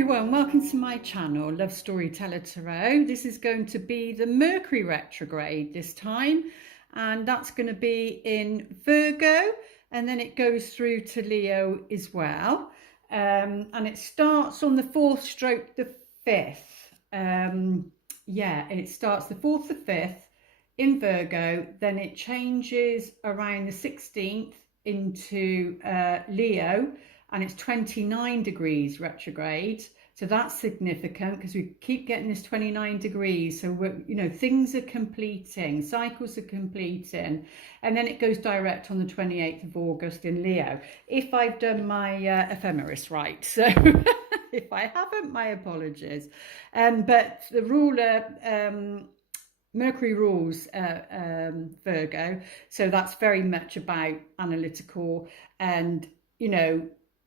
everyone, welcome to my channel, Love Storyteller Tarot. This is going to be the Mercury Retrograde this time, and that's going to be in Virgo, and then it goes through to Leo as well. And it starts on the 4th stroke the 5th. And it starts the 4th the 5th in Virgo, then it changes around the 16th into Leo, and it's 29 degrees retrograde. So that's significant because we keep getting this 29 degrees. So we're, things are completing, cycles are completing, and then it goes direct on the 28th of August in Leo. If I've done my ephemeris right, so if I haven't, my apologies. But the ruler, Mercury rules Virgo, so that's very much about analytical and,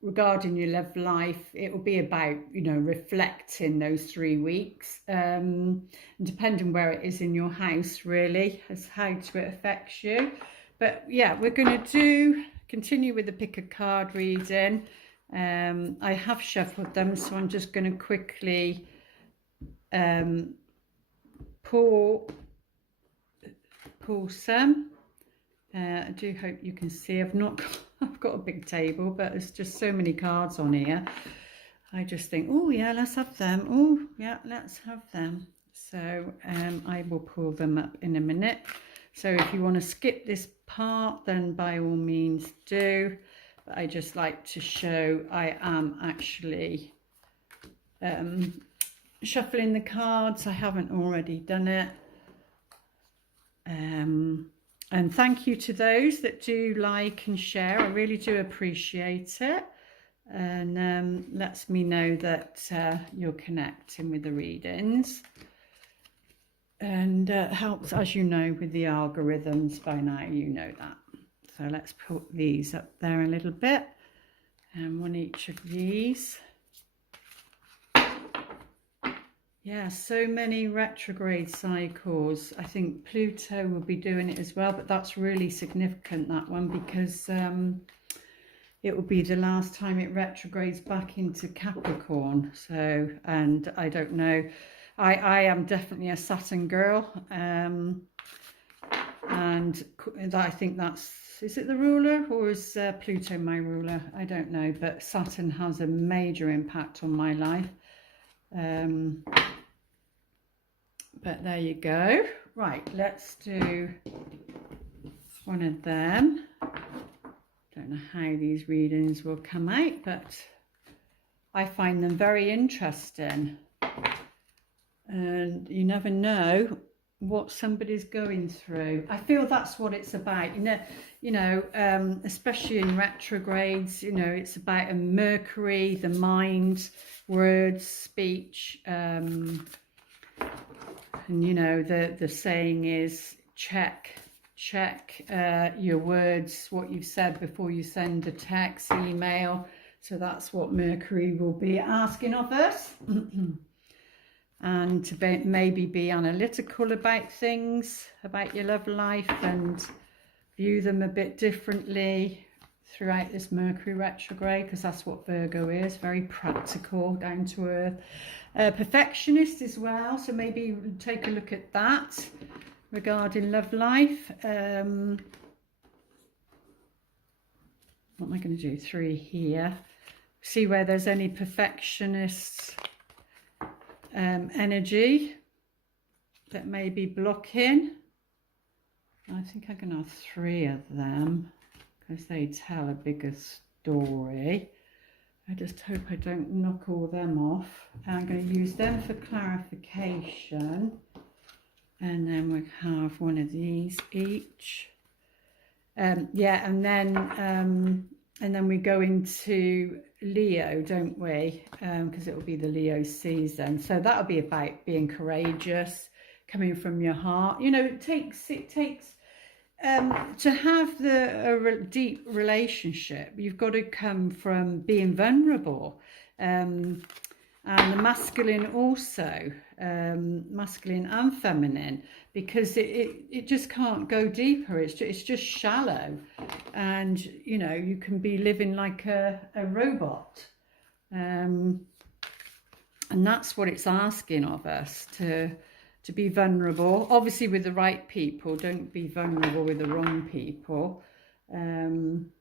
regarding your love life. It will be about, reflecting those 3 weeks, and depending where it is in your house, really, as how it affects you. But yeah, we're going to continue with the pick a card reading. I have shuffled them, so I'm just going to quickly pull some. I do hope you can see. I've got a big table, but there's just so many cards on here. I just think, oh yeah, let's have them. Oh yeah, let's have them. So I will pull them up in a minute. So if you want to skip this part, then by all means do. But I just like to show I am actually shuffling the cards. I haven't already done it. And thank you to those that do like and share. I really do appreciate it, and lets me know that you're connecting with the readings, and helps, as you know, with the algorithms. By now you know that. So let's put these up there a little bit, and one each of these. Yeah, so many retrograde cycles. I think Pluto will be doing it as well, but that's really significant, that one, because it will be the last time it retrogrades back into Capricorn. So, and I don't know, I am definitely a Saturn girl, and I think is it the ruler, or is Pluto my ruler? I don't know, but Saturn has a major impact on my life. But there you go. Right, let's do one of them. Don't know how these readings will come out, but I find them very interesting. And you never know what somebody's going through. I feel that's what it's about. Especially in retrogrades, it's about a Mercury, the mind, words, speech, and the saying is check your words, what you've said before you send a text, email. So that's what Mercury will be asking of us. And to maybe be analytical about things, about your love life, and view them a bit differently throughout this Mercury retrograde, because that's what Virgo is, very practical, down to earth, perfectionist as well. So maybe take a look at that regarding love life. What am I going to do? 3 here. See where there's any perfectionist energy that may be blocking. I think I'm going to have 3 of them, because they tell a bigger story. I just hope I don't knock all them off. I'm going to use them for clarification, and then we have one of these each. And then we go into Leo, don't we? Because it will be the Leo season. So that'll be about being courageous, coming from your heart. It takes to have a deep relationship, you've got to come from being vulnerable, and the masculine also, masculine and feminine, because it just can't go deeper. It's just shallow, and you can be living like a robot. And that's what it's asking of us, to be vulnerable, obviously with the right people. Don't be vulnerable with the wrong people. And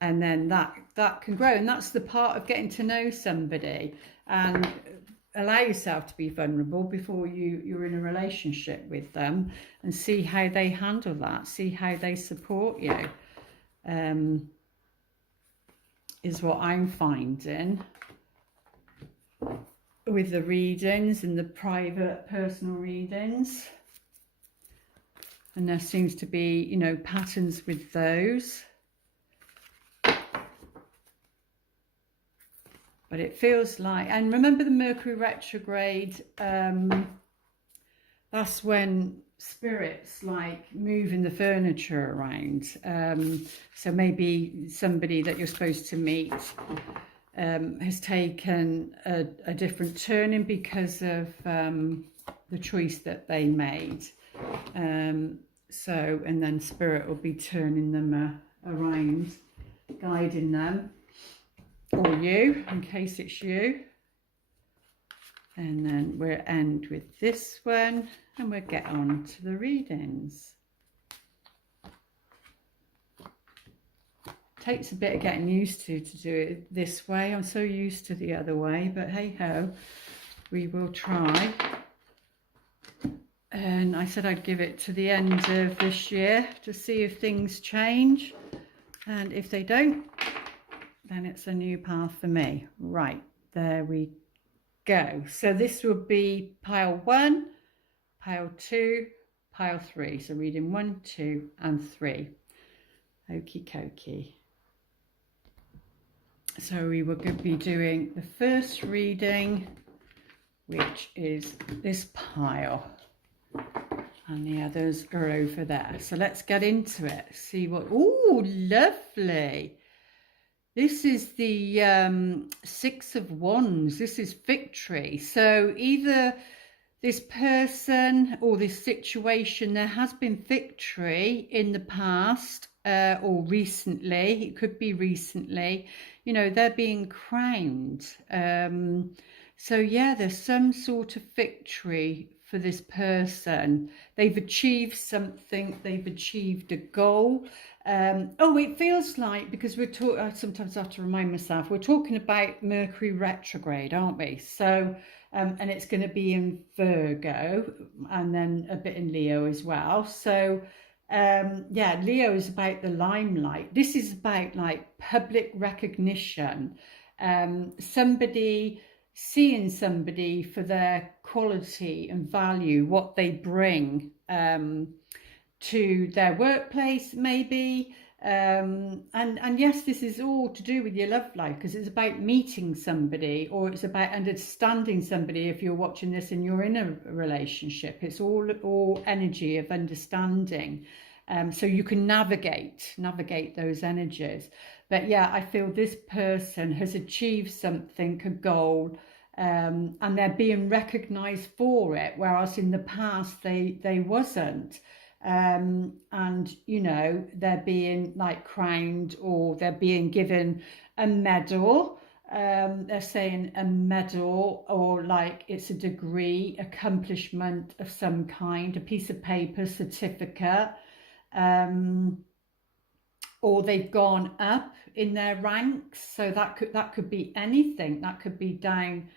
then that can grow. And that's the part of getting to know somebody, and allow yourself to be vulnerable before you're in a relationship with them, and see how they handle that, see how they support you, is what I'm finding with the readings and the private personal readings. And there seems to be, you know, patterns with those. But it feels like, and remember the Mercury retrograde, that's when spirits like moving the furniture around. So maybe somebody that you're supposed to meet has taken a different turning because of the choice that they made. So, and then spirit will be turning them around, guiding them, or you, in case it's you. And then we'll end with this one, and we'll get on to the readings. Takes a bit of getting used to do it this way. I'm so used to the other way, but hey ho, we will try. And I said I'd give it to the end of this year to see if things change, and if they don't, then it's a new path for me. Right, there we go. So this will be pile 1, pile 2, pile 3. So reading 1, 2 and 3. Okie dokie. So we will be doing the first reading, which is this pile, and the others are over there. So let's get into it. See what, oh, lovely. This is the 6 of Wands. This is victory. So either this person or this situation, there has been victory in the past or recently. It could be recently. You know, they're being crowned. So yeah, there's some sort of victory for this person. They've achieved something. They've achieved a goal. Oh, it feels like, because we're talking, I sometimes have to remind myself, we're talking about Mercury retrograde, aren't we? So, and it's going to be in Virgo, and then a bit in Leo as well. So, yeah, Leo is about the limelight. This is about like public recognition. Somebody seeing somebody for their quality and value, what they bring to their workplace, maybe. And yes, this is all to do with your love life, because it's about meeting somebody, or it's about understanding somebody. If you're watching this and you're in a relationship, it's all energy of understanding. So you can navigate those energies. But yeah, I feel this person has achieved something, a goal, and they're being recognized for it, whereas in the past they wasn't. And you know, they're being like crowned, or they're being given a medal. They're saying a medal, or like it's a degree, accomplishment of some kind, a piece of paper, certificate. Or they've gone up in their ranks. So that could be anything. That could be down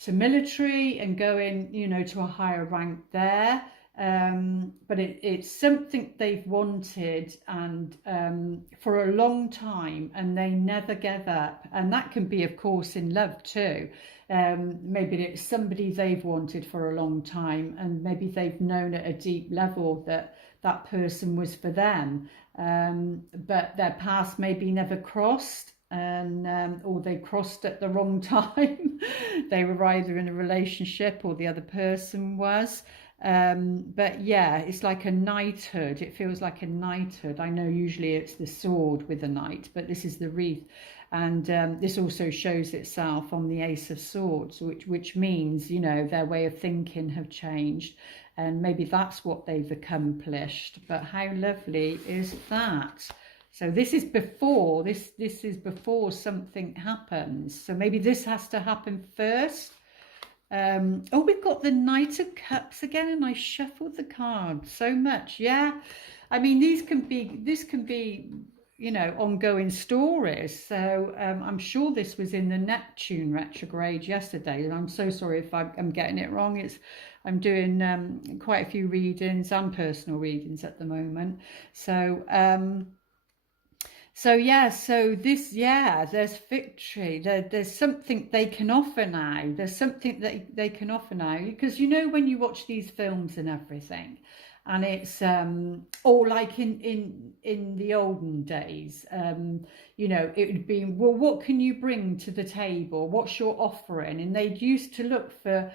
to military and going, you know, to a higher rank there. But it's something they've wanted, and for a long time, and they never gave up. And that can be, of course, in love too. Maybe it's somebody they've wanted for a long time, and maybe they've known at a deep level that that person was for them, but their paths maybe never crossed, and or they crossed at the wrong time. They were either in a relationship or the other person was. But yeah, it's like a knighthood. It feels like a knighthood. I know usually it's the sword with a knight, but this is the wreath. And this also shows itself on the Ace of Swords, which means, you know, their way of thinking have changed, and maybe that's what they've accomplished. But how lovely is that? So this is before this is before something happens. So maybe this has to happen first. Oh, we've got the Knight of Cups again, and I shuffled the cards so much. Yeah, I mean, this can be, you know, ongoing stories. So I'm sure this was in the Neptune retrograde yesterday, and I'm so sorry if I'm getting it wrong. I'm doing quite a few readings and personal readings at the moment. So yeah, so this, yeah, there's victory. There's something they can offer now. There's something that they can offer now, because you know when you watch these films and everything, and it's all like in the olden days, you know, it would be, well, what can you bring to the table? What's your offering? And they'd used to look for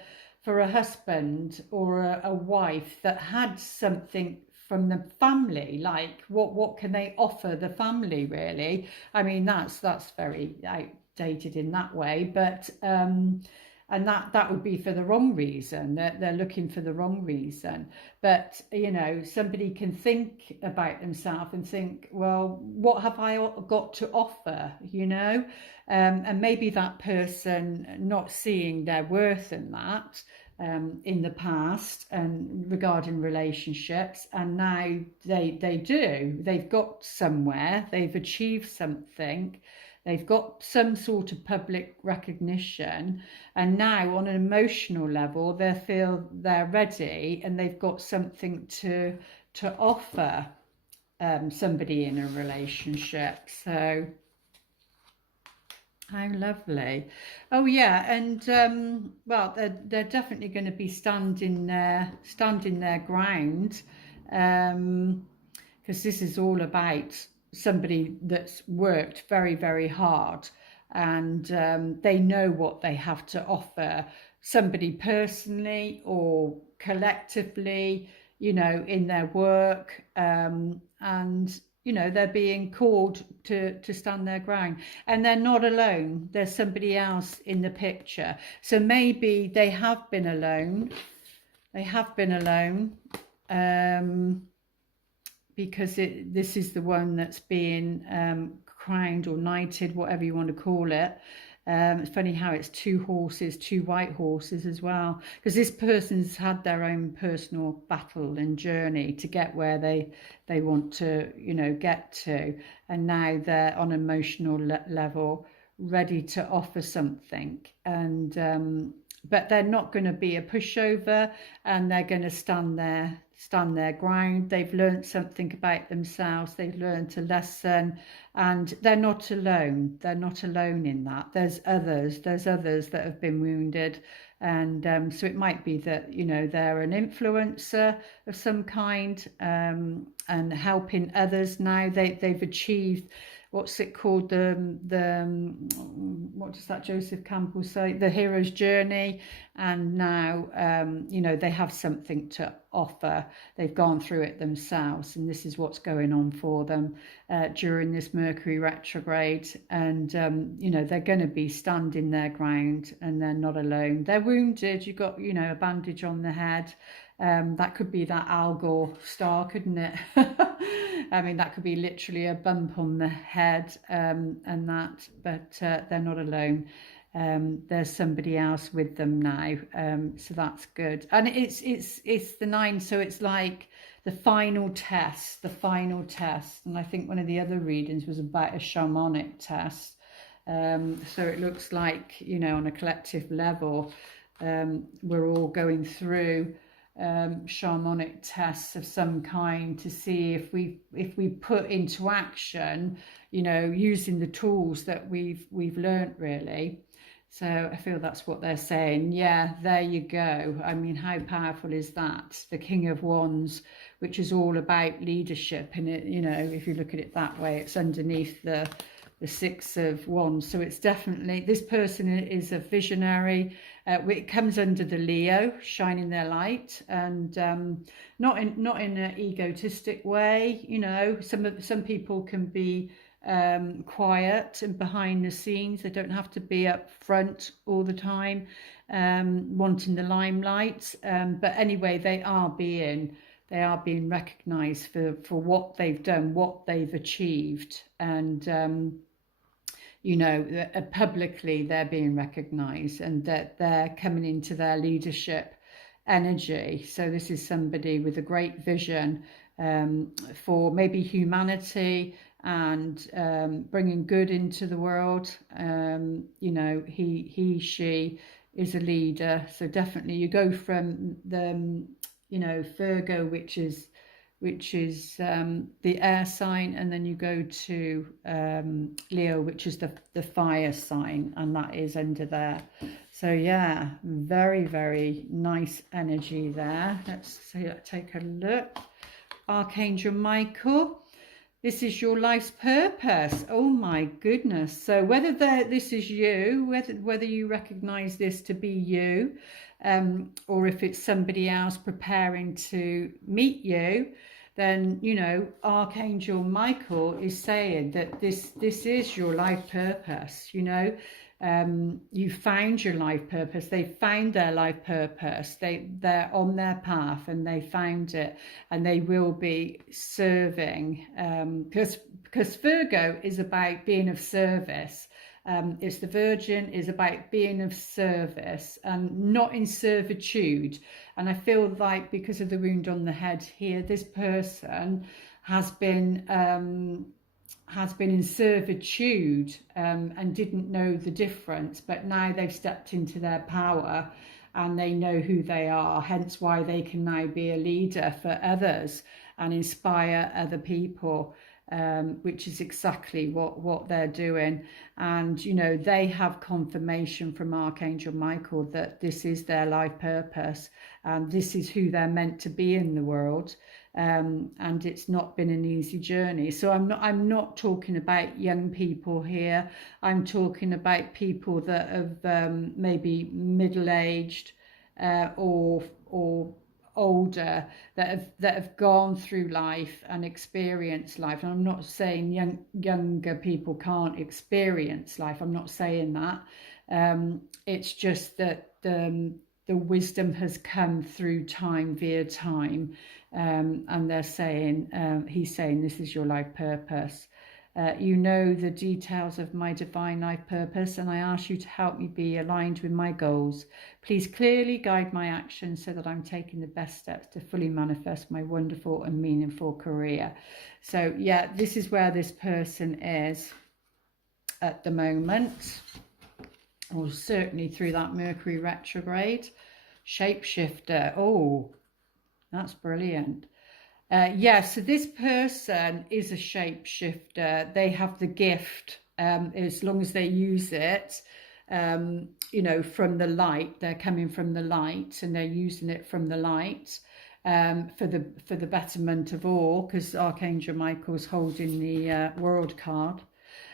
a husband or a wife that had something from the family, like what can they offer the family, really? I mean, that's very outdated in that way, but and that would be for the wrong reason. They're looking for the wrong reason. But you know, somebody can think about themselves and think, well, what have I got to offer, you know? And maybe that person not seeing their worth in that, in the past and regarding relationships, and now they do. They've got somewhere, they've achieved something, they've got some sort of public recognition, and now on an emotional level they feel they're ready and they've got something to offer somebody in a relationship. So how lovely. Oh yeah, and well, they're definitely going to be standing their ground, because this is all about somebody that's worked very, very hard, and they know what they have to offer somebody personally or collectively, you know, in their work, and you know, they're being called to stand their ground, and they're not alone. There's somebody else in the picture. So maybe they have been alone. They have been alone, because this is the one that's being crowned or knighted, whatever you want to call it. It's funny how it's two white horses as well, because this person's had their own personal battle and journey to get where they want to, you know, get to, and now they're on an emotional level ready to offer something, and but they're not going to be a pushover, and they're going to stand their ground. They've learned something about themselves, they've learned a lesson, and they're not alone. They're not alone in that. There's others that have been wounded, and so it might be that, you know, they're an influencer of some kind, and helping others. Now they've achieved, what's it called, what does that Joseph Campbell say, the hero's journey, and now you know, they have something to offer. They've gone through it themselves, and this is what's going on for them during this Mercury retrograde, and you know, they're going to be standing their ground, and they're not alone. They're wounded. You've got, you know, a bandage on the head. That could be that Al Gore star, couldn't it? I mean, that could be literally a bump on the head, and that, but they're not alone. There's somebody else with them now, so that's good. And it's the 9, so it's like the final test. And I think one of the other readings was about a shamanic test. So it looks like, you know, on a collective level, we're all going through shamanic tests of some kind to see if we put into action, you know, using the tools that we've learnt, really. So I feel that's what they're saying. Yeah, there you go. I mean, how powerful is that? The King of Wands, which is all about leadership, and it, you know, if you look at it that way, it's underneath the 6 of Wands. So it's definitely, this person is a visionary. It comes under the Leo, shining their light, and not in an egotistic way. You know, some people can be quiet and behind the scenes. They don't have to be up front all the time, wanting the limelight. But anyway, they are being they are being recognized for what they've done, what they've achieved, and you know, publicly they're being recognized, and that they're coming into their leadership energy. So this is somebody with a great vision for maybe humanity and bringing good into the world. You know, she is a leader. So definitely you go from the, you know, Virgo, which is the air sign, and then you go to Leo, which is the fire sign, and that is under there. So yeah, very, very nice energy there. Let's take a look. Archangel Michael, this is your life's purpose. Oh my goodness. So whether this is you, whether you recognize this to be you, or if it's somebody else preparing to meet you, then, you know, Archangel Michael is saying that this is your life purpose. You know, you found your life purpose. They found their life purpose. They're on their path and they found it, and they will be serving, because Virgo is about being of service. It's the Virgin, is about being of service and not in servitude. And I feel like because of the wound on the head here, this person has been in servitude and didn't know the difference, but now they've stepped into their power and they know who they are, hence why they can now be a leader for others and inspire other people. Which is exactly what they're doing. And, you know, they have confirmation from Archangel Michael that this is their life purpose and this is who they're meant to be in the world. And it's not been an easy journey. So I'm not talking about young people here. I'm talking about people that have maybe middle-aged or older, that have gone through life and experienced life. And I'm not saying younger people can't experience life. I'm not saying that. It's just that the wisdom has come through time, via time, and they're saying, he's saying, this is your life purpose. You know the details of my divine life purpose, and I ask you to help me be aligned with my goals. Please clearly guide my actions so that I'm taking the best steps to fully manifest my wonderful and meaningful career. So yeah, this is where this person is at the moment, or certainly through that Mercury retrograde. Shapeshifter. Oh, that's brilliant. So this person is a shapeshifter. They have the gift, as long as they use it, you know, from the light. They're coming from the light and they're using it from the light for the betterment of all, because Archangel Michael's holding the World card.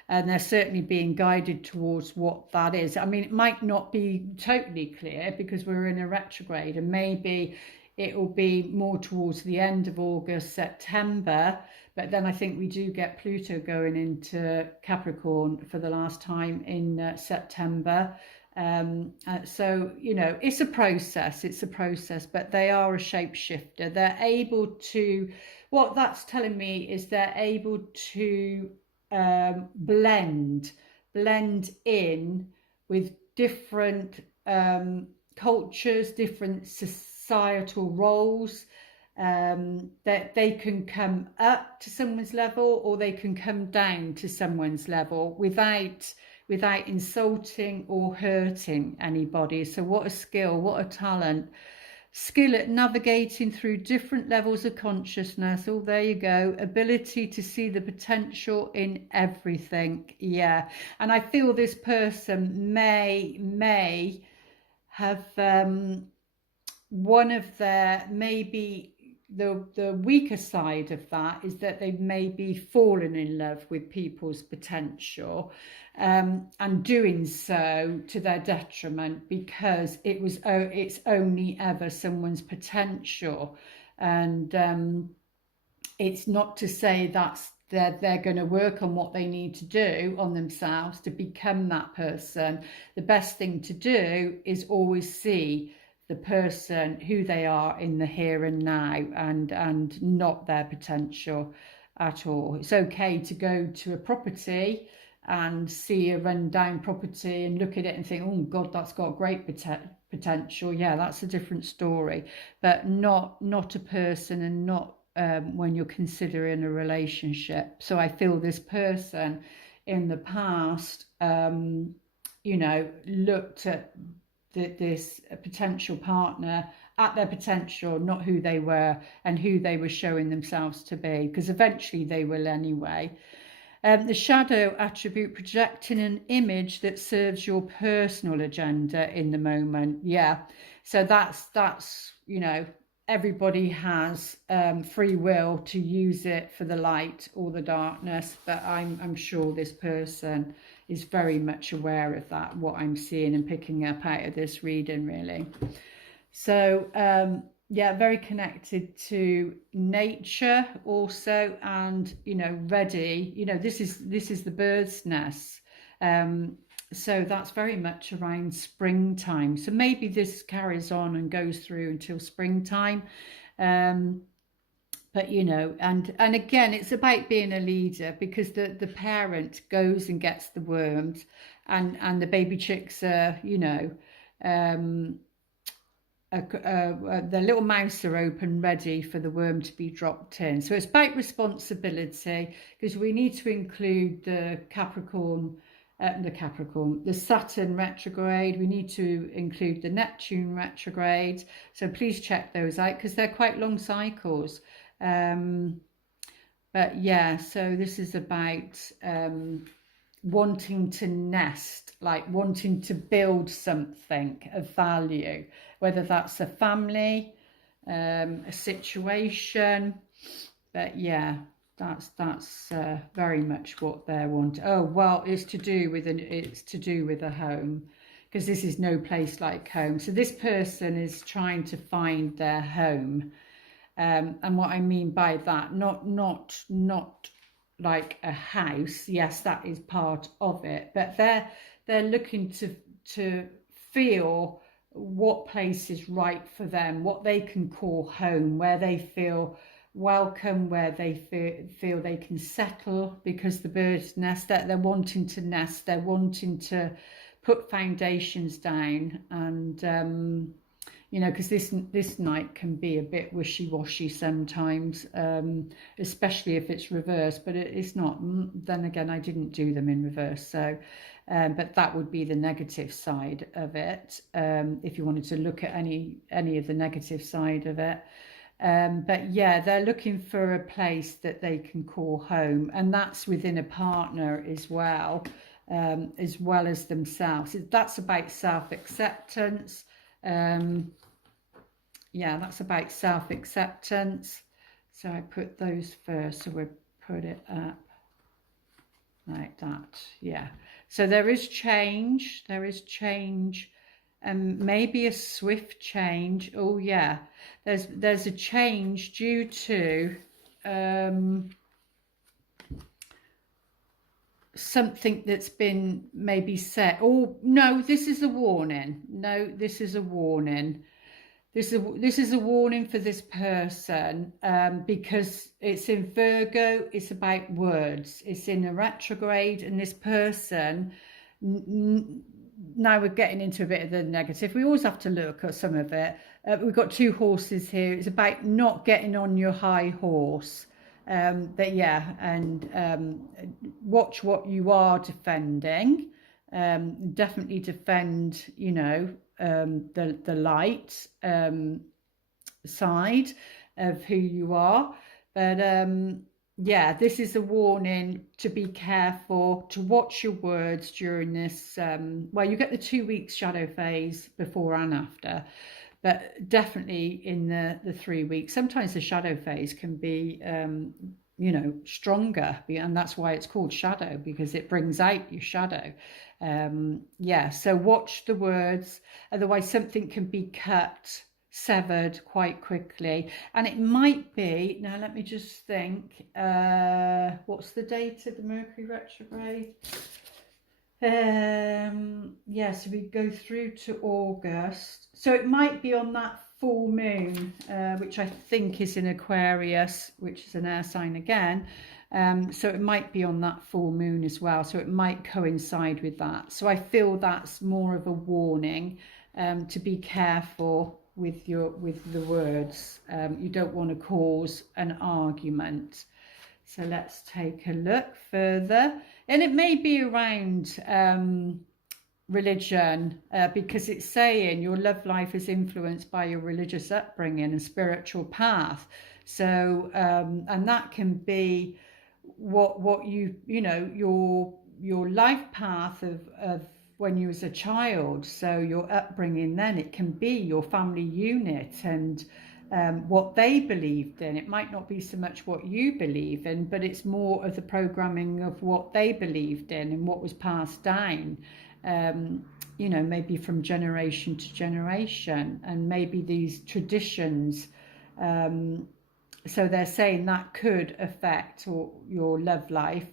And they're certainly being guided towards what that is. I mean, it might not be totally clear because we're in a retrograde, and maybe it will be more towards the end of August, September. But then I think we do get Pluto going into Capricorn for the last time in September. So, you know, it's a process, but they are a shapeshifter. They're able to, what that's telling me is they're able to blend in with different cultures, different societal roles, that they can come up to someone's level or they can come down to someone's level without insulting or hurting anybody. So what a skill, what a talent. Skill at navigating through different levels of consciousness. Oh, there you go. Ability to see the potential in everything. Yeah. And I feel this person may have one of their, maybe the weaker side of that is that they've maybe fallen in love with people's potential, and doing so to their detriment, because it's only ever someone's potential. And it's not to say that's they're going to work on what they need to do on themselves to become that person. The best thing to do is always see the person who they are in the here and now, and not their potential at all. It's okay to go to a property and see a rundown property and look at it and think, oh God, that's got great potential. Yeah, that's a different story, but not a person, and not when you're considering a relationship. So I feel this person in the past, you know, looked at this potential partner at their potential, not who they were and who they were showing themselves to be, because eventually they will anyway. The shadow attribute, projecting an image that serves your personal agenda in the moment. Yeah, so that's you know, everybody has free will to use it for the light or the darkness, but I'm sure this person is very much aware of that, what I'm seeing and picking up out of this reading, really. So yeah, very connected to nature also, and you know, ready, you know, this is the bird's nest, so that's very much around springtime. So maybe this carries on and goes through until springtime, but you know, and again, it's about being a leader, because the parent goes and gets the worms, and the baby chicks are, you know, the little mouths are open, ready for the worm to be dropped in. So it's about responsibility, because we need to include the the Saturn retrograde. We need to include the Neptune retrograde. So please check those out, because they're quite long cycles. But yeah, so this is about wanting to nest, like wanting to build something of value, whether that's a family, a situation. But yeah, that's very much what they want. Oh well, it's to do with a home, because this is no place like home. So this person is trying to find their home, and what I mean by that, not like a house. Yes, that is part of it, but they're looking to feel what place is right for them, what they can call home, where they feel welcome, where they feel they can settle, because the bird's nest, that they're wanting to nest, they're wanting to put foundations down. And you know, because this night can be a bit wishy-washy sometimes, especially if it's reversed, but it's not. Then again, I didn't do them in reverse, so but that would be the negative side of it, if you wanted to look at any of the negative side of it. But yeah, they're looking for a place that they can call home, and that's within a partner as well as themselves. That's about self-acceptance. Yeah, that's about self-acceptance. So I put those first, so we'll put it up like that. Yeah, so there is change, and maybe a swift change. Oh yeah, there's a change due to something that's been maybe said. Oh no, this is a warning. No, this is a warning. This is a warning for this person, because it's in Virgo. It's about words. It's in a retrograde, and this person, now we're getting into a bit of the negative. We always have to look at some of it. We've got two horses here. It's about not getting on your high horse. But yeah, and watch what you are defending. Definitely defend, you know, the light side of who you are. But yeah, this is a warning to be careful, to watch your words during this. Well, you get the 2 weeks shadow phase before and after, but definitely in the 3 weeks. Sometimes the shadow phase can be you know, stronger, and that's why it's called shadow, because it brings out your shadow. Yeah, so watch the words, otherwise something can be cut, severed quite quickly. And it might be, now let me just think, what's the date of the Mercury retrograde? Yeah, so we go through to August. So it might be on that full moon, which I think is in Aquarius, which is an air sign again. So it might be on that full moon as well. So it might coincide with that. So I feel that's more of a warning, to be careful with the words. You don't want to cause an argument. So let's take a look further. And it may be around religion, because it's saying your love life is influenced by your religious upbringing and spiritual path. So, and that can be what you know, your life path of when you was a child. So your upbringing, then it can be your family unit and what they believed in. It might not be so much what you believe in, but it's more of the programming of what they believed in and what was passed down, you know, maybe from generation to generation, and maybe these traditions. So they're saying that could affect your love life,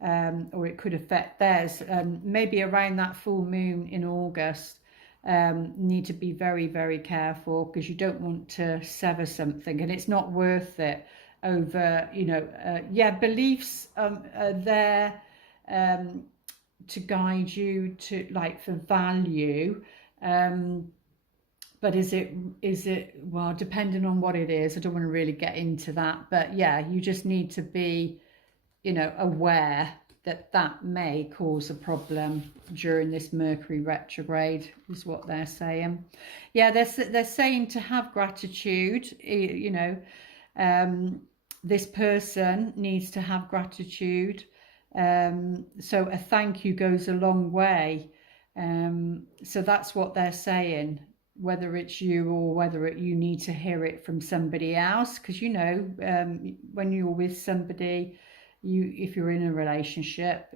or it could affect theirs. Maybe around that full moon in August, need to be very, very careful, because you don't want to sever something, and it's not worth it over, you know, yeah, beliefs are there to guide you to, like, for value, but is it, well, depending on what it is, I don't want to really get into that, but yeah, you just need to be, you know, aware that that may cause a problem during this Mercury retrograde, is what they're saying. Yeah, they're saying to have gratitude, you know, this person needs to have gratitude. So a thank you goes a long way. So that's what they're saying, whether it's you or whether you need to hear it from somebody else, because, you know, when you're with somebody, if you're in a relationship,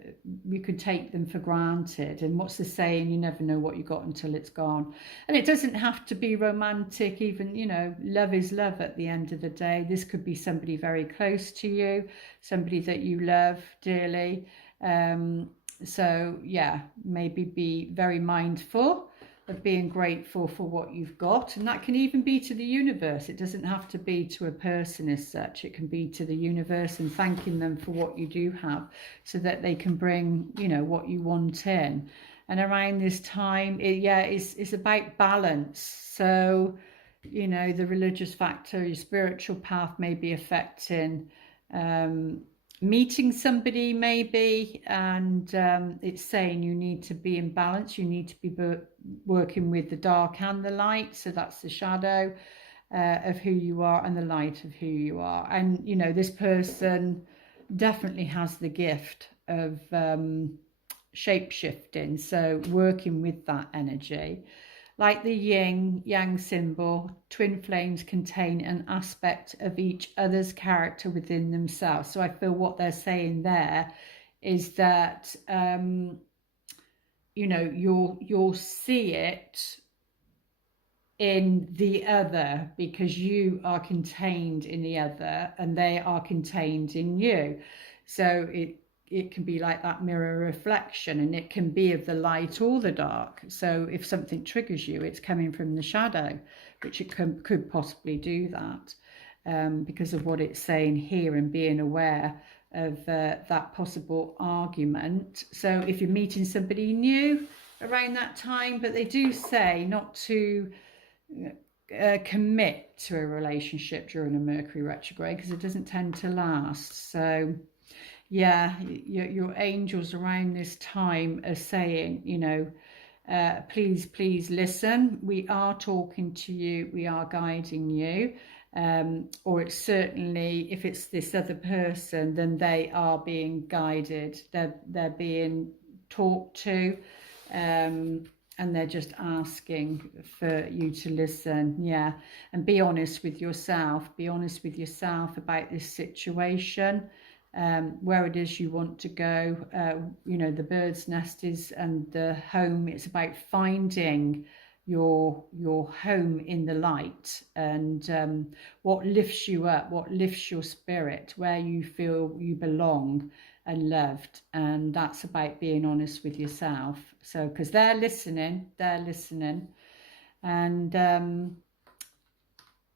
you could take them for granted. And what's the saying? You never know what you got until it's gone. And it doesn't have to be romantic. Even, you know, love is love at the end of the day. This could be somebody very close to you, somebody that you love dearly. So yeah, maybe be very mindful of being grateful for what you've got, and that can even be to the universe. It doesn't have to be to a person as such. It can be to the universe, and thanking them for what you do have, so that they can bring, you know, what you want in. And around this time, it's about balance. So, you know, the religious factor, your spiritual path may be affecting meeting somebody maybe, and it's saying you need to be in balance. You need to be working with the dark and the light. So that's the shadow of who you are and the light of who you are. And, you know, this person definitely has the gift of shape shifting, so working with that energy. Like the yin yang symbol, twin flames contain an aspect of each other's character within themselves. So I feel what they're saying there is that, you know, you'll see it in the other, because you are contained in the other and they are contained in you. So it can be like that mirror reflection, and it can be of the light or the dark. So if something triggers you, it's coming from the shadow, which it could possibly do that, because of what it's saying here, and being aware of that possible argument. So if you're meeting somebody new around that time, but they do say not to commit to a relationship during a Mercury retrograde, because it doesn't tend to last. So yeah, your angels around this time are saying, you know, please listen. We are talking to you. We are guiding you. Or it's certainly, if it's this other person, then they are being guided. They're being talked to, and they're just asking for you to listen. Yeah, and be honest with yourself. Be honest with yourself about this situation. Where it is you want to go. You know, the bird's nest is, and the home, it's about finding your home in the light, and what lifts you up, what lifts your spirit, where you feel you belong, and loved. And that's about being honest with yourself. So because they're listening, and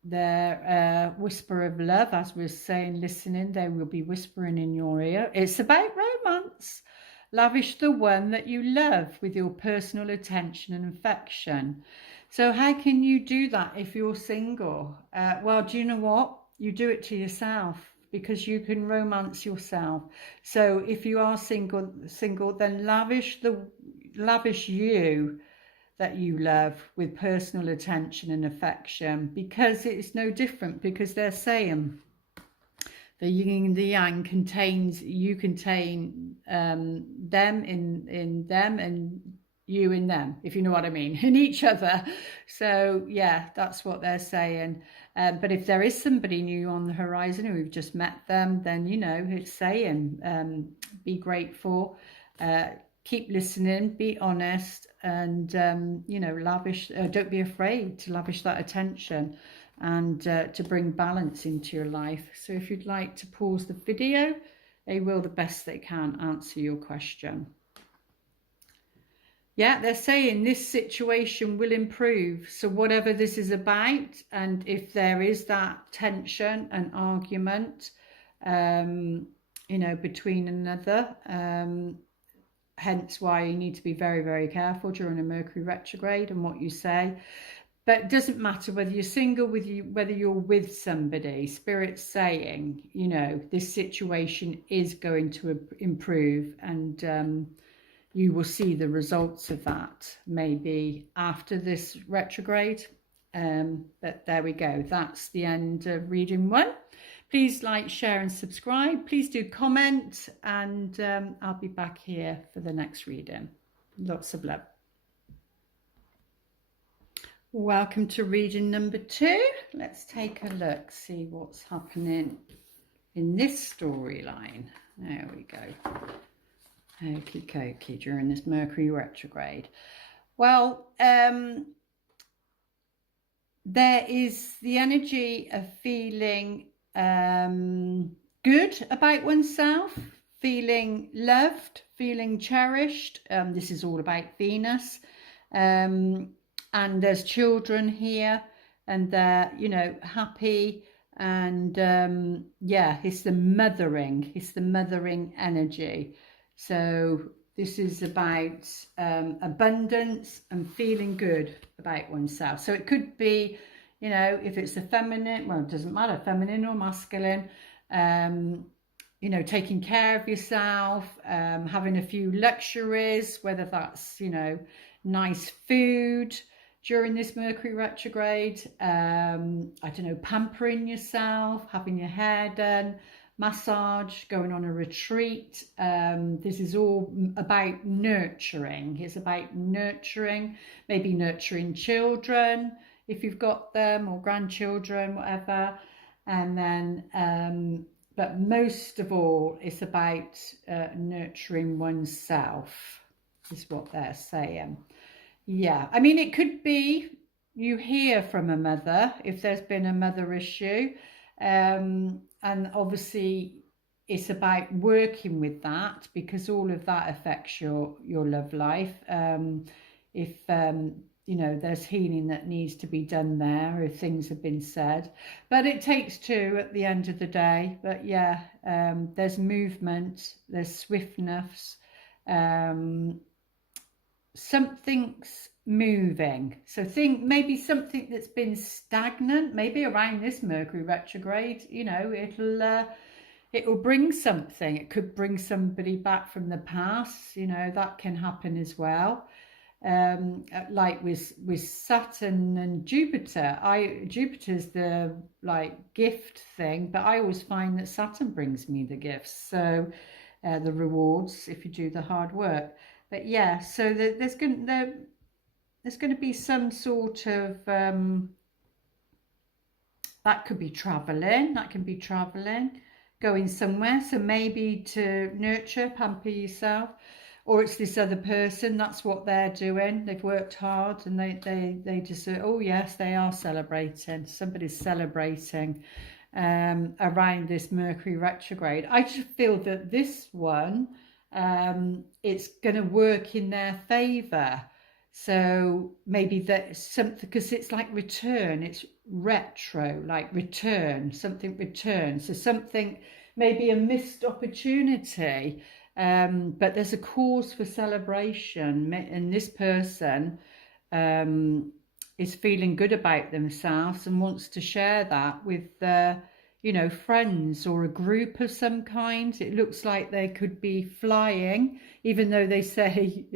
they're whisper of love, as we're saying, listening, they will be whispering in your ear. It's about romance. Lavish the one that you love with your personal attention and affection. So how can you do that if you're single? Well, do you know what? You do it to yourself, because you can romance yourself. So if you are single, then lavish you that you love with personal attention and affection, because it's no different, because they're saying the yin and the yang you contain them in them, and you in them, if you know what I mean, in each other. So yeah, that's what they're saying. But if there is somebody new on the horizon, or we've just met them, then it's saying be grateful, keep listening, be honest, and lavish. Don't be afraid to lavish that attention, and to bring balance into your life. So if you'd like to pause the video, they will, the best they can, answer your question. Yeah, they're saying this situation will improve. So whatever this is about, and if there is that tension and argument, between another, hence why you need to be very, very careful during a Mercury retrograde and what you say. But it doesn't matter whether you're single, whether you're with somebody. Spirit's saying, this situation is going to improve, and you will see the results of that maybe after this retrograde. But there we go. That's the end of reading 1. Please like, share and subscribe. Please do comment, and I'll be back here for the next reading. Lots of love. Welcome to reading number 2. Let's take a look, see what's happening in this storyline. There we go. Okie dokie, during this Mercury retrograde. Well, there is the energy of feeling good about oneself, feeling loved, feeling cherished. This is all about Venus. And there's children here, and they're, happy. And yeah, it's the mothering energy. So this is about abundance and feeling good about oneself. So it could be, if it's a feminine, well, it doesn't matter, feminine or masculine, taking care of yourself, having a few luxuries, whether that's, nice food during this Mercury retrograde, pampering yourself, having your hair done, massage, going on a retreat. This is all about nurturing. It's about nurturing, maybe nurturing children if you've got them, or grandchildren, whatever. And then but most of all, it's about nurturing oneself, is what they're saying. Yeah, I mean, it could be you hear from a mother if there's been a mother issue. And obviously it's about working with that, because all of that affects your love life. If there's healing that needs to be done there, if things have been said, but it takes two at the end of the day. But yeah, there's movement, there's swiftness, something's moving. So think maybe something that's been stagnant, maybe around this Mercury retrograde, it'll bring something. It could bring somebody back from the past, that can happen as well. Like with Saturn and Jupiter, Jupiter's the gift thing, but I always find that Saturn brings me the gifts, so the rewards if you do the hard work. But yeah, so there's going to be some sort of that could be traveling, going somewhere. So maybe to nurture, pamper yourself, or it's this other person. That's what they're doing. They've worked hard, and they just oh yes, they are celebrating. Somebody's celebrating around this Mercury retrograde. I just feel that this one, it's going to work in their favor. So maybe that something, because it's like return, it's retro, like return, something return. So something, maybe a missed opportunity, but there's a cause for celebration, and this person is feeling good about themselves and wants to share that with friends or a group of some kind. It looks like they could be flying, even though they say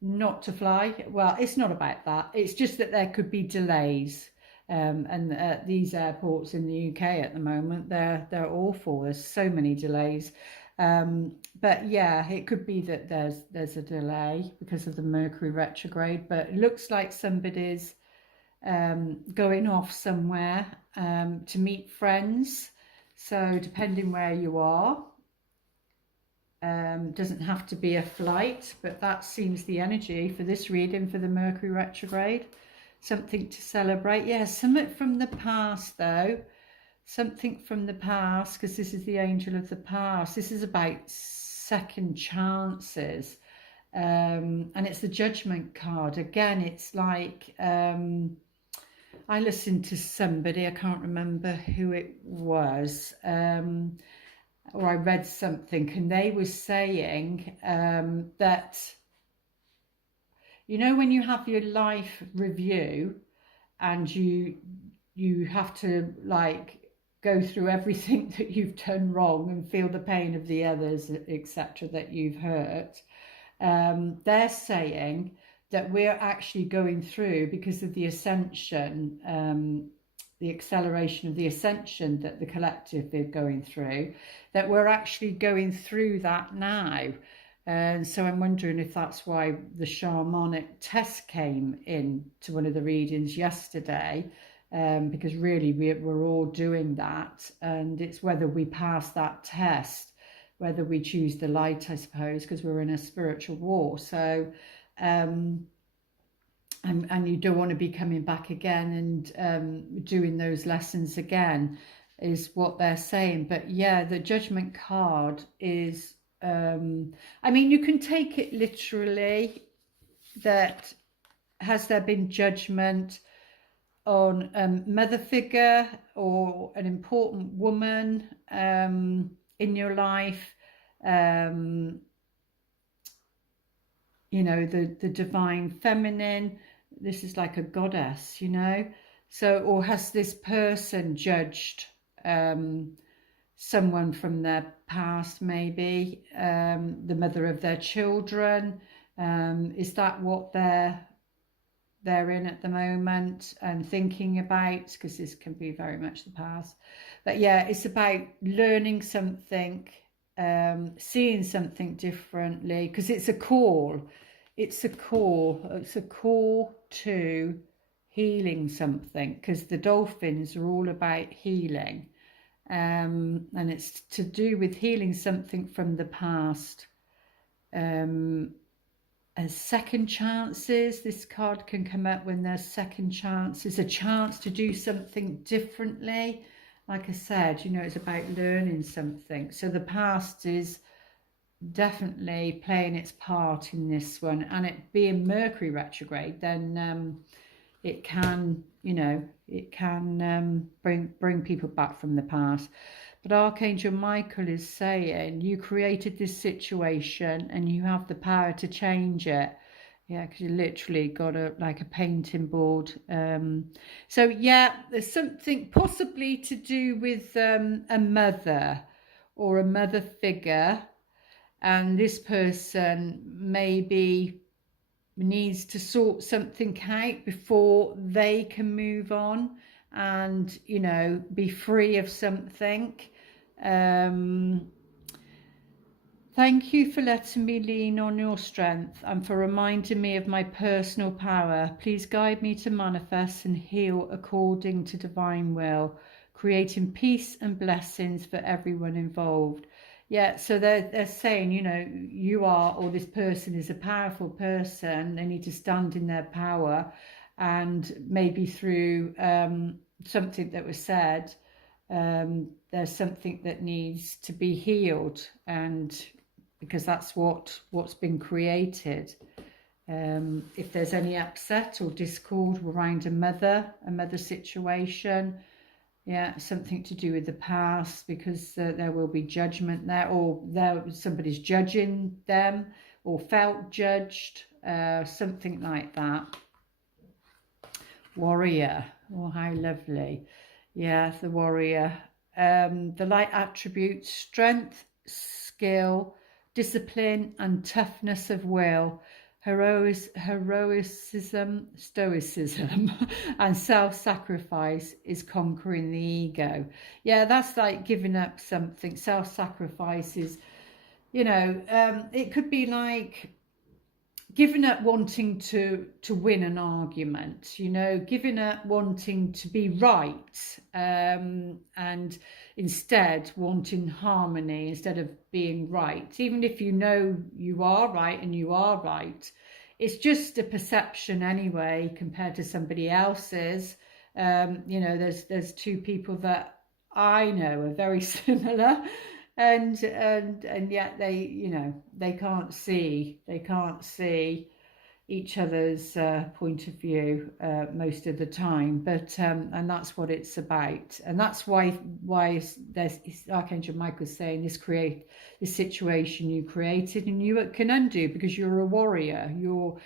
not to fly. Well, it's not about that. It's just that there could be delays. And at these airports in the UK at the moment, they're awful. There's so many delays. But yeah, it could be that there's a delay because of the Mercury retrograde, but it looks like somebody's going off somewhere to meet friends. So depending where you are, doesn't have to be a flight, but that seems the energy for this reading for the Mercury retrograde. Something to celebrate. Yeah, something from the past though. Something from the past, because this is the angel of the past. This is about second chances. And it's the Judgment card. Again, it's like, I listened to somebody, I can't remember who it was, or I read something, and they were saying that, when you have your life review and you have to go through everything that you've done wrong and feel the pain of the others, etc., that you've hurt, they're saying that we're actually going through, because of the ascension, the acceleration of the ascension that the collective is going through, that we're actually going through that now. And so I'm wondering if that's why the shamanic test came in to one of the readings yesterday, because really we're all doing that, and it's whether we pass that test, whether we choose the light, I suppose, because we're in a spiritual war. So and you don't want to be coming back again and doing those lessons again, is what they're saying. But yeah, the Judgment card is, I mean, you can take it literally, that has there been judgment on a mother figure or an important woman in your life, the divine feminine. This is like a goddess, so, or has this person judged someone from their past, maybe the mother of their children? Is that what they're in at the moment and thinking about? Because this can be very much the past. But yeah, it's about learning something, seeing something differently, because it's a call. It's a call to healing something, because the dolphins are all about healing, and it's to do with healing something from the past. As second chances, this card can come up when there's second chances, a chance to do something differently. Like I said, it's about learning something. So the past is definitely playing its part in this one, and it being Mercury retrograde, then it can bring people back from the past. But Archangel Michael is saying you created this situation and you have the power to change it. Yeah, because you literally got a painting board. So yeah, there's something possibly to do with a mother or a mother figure, and this person maybe needs to sort something out before they can move on and be free of something. Thank you for letting me lean on your strength and for reminding me of my personal power. Please guide me to manifest and heal according to divine will, creating peace and blessings for everyone involved. Yeah, so they're saying, you are, or this person is a powerful person. They need to stand in their power, and maybe through something that was said. There's something that needs to be healed, and because that's what's been created. If there's any upset or discord around a mother situation, yeah, something to do with the past, because there will be judgment there, or somebody's judging them or felt judged, something like that. Warrior, oh, how lovely. Yeah, the warrior. The light attributes: strength, skill, discipline and toughness of will, heroicism, stoicism and self-sacrifice is conquering the ego. Yeah, that's like giving up something. Self-sacrifice is, you know, it could be like giving up wanting to win an argument, you know, giving up wanting to be right, and instead wanting harmony instead of being right. Even if you know you are right and you are right, it's just a perception anyway compared to somebody else's. You know, there's two people that I know are very similar, and yet they, you know, they can't see each other's point of view most of the time, but and that's what it's about, and that's why there's Archangel Michael saying this situation you created and you can undo, because you're a warrior, you're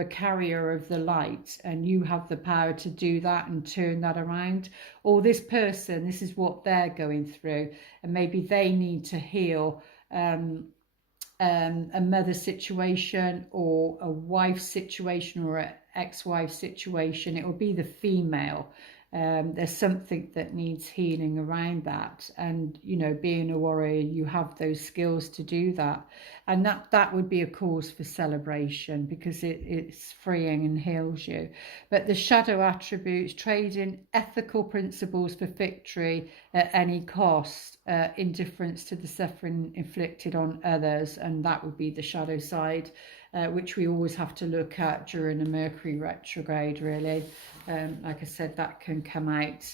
a carrier of the light, and you have the power to do that and turn that around. Or this person, this is what they're going through, and maybe they need to heal a mother situation or a wife situation or an ex-wife situation. It will be the female. There's something that needs healing around that, and you know, being a warrior, you have those skills to do that, and that would be a cause for celebration, because it's freeing and heals you. But the shadow attributes: trading ethical principles for victory at any cost, indifference to the suffering inflicted on others, and that would be the shadow side, which we always have to look at during a Mercury retrograde, really. Like I said, that can come out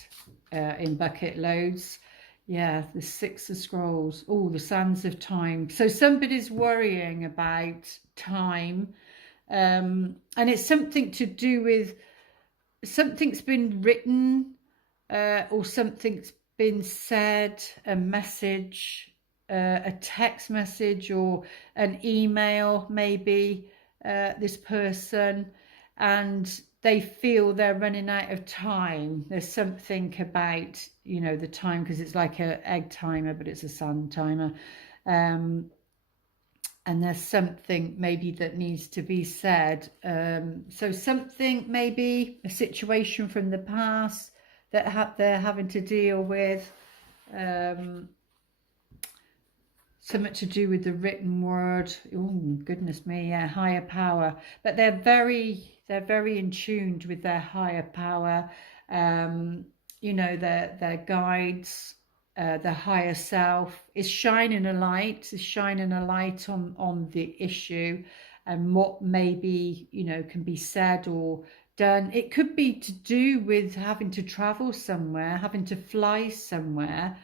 in bucket loads. Yeah, the Six of Scrolls. Oh, the Sands of Time. So somebody's worrying about time, and it's something to do with something's been written, or something's been said, a message, a text message or an email, maybe, this person, and they feel they're running out of time. There's something about, you know, the time, because it's like an egg timer, but it's a sun timer. And there's something maybe that needs to be said. So something, maybe a situation from the past that they're having to deal with. Something to do with the written word. Oh, goodness me, yeah, higher power. But they're very in tune with their higher power. You know, their guides, the higher self is shining a light, on the issue, and what maybe, you know, can be said or done. It could be to do with having to travel somewhere, having to fly somewhere.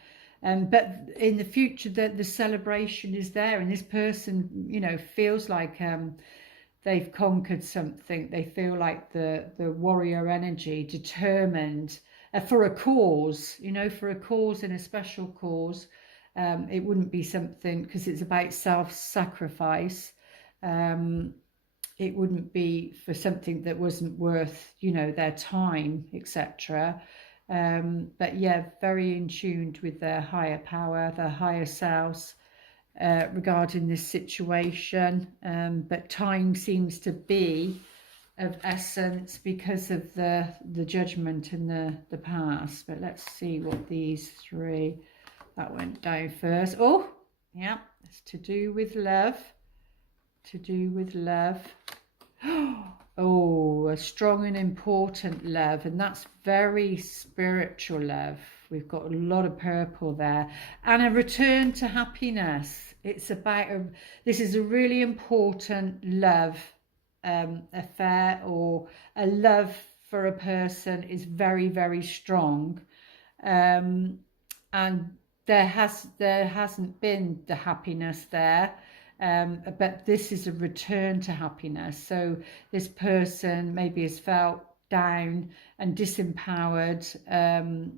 But in the future, the celebration is there, and this person, you know, feels like they've conquered something. They feel like the warrior energy, determined for a cause, you know, for a cause and a special cause. It wouldn't be something, because it's about self-sacrifice. It wouldn't be for something that wasn't worth, you know, their time, etc. But yeah, very in tune with their higher power, their higher selves, regarding this situation. But time seems to be of essence because of the judgment in the past. But let's see what these three, that went down first. Oh, yeah, it's to do with love. To do with love. Oh, a strong and important love, and that's very spiritual love. We've got a lot of purple there, and a return to happiness. It's about this is a really important love affair, or a love for a person is very, very strong, and there hasn't been the happiness there, but this is a return to happiness. So this person maybe has felt down and disempowered.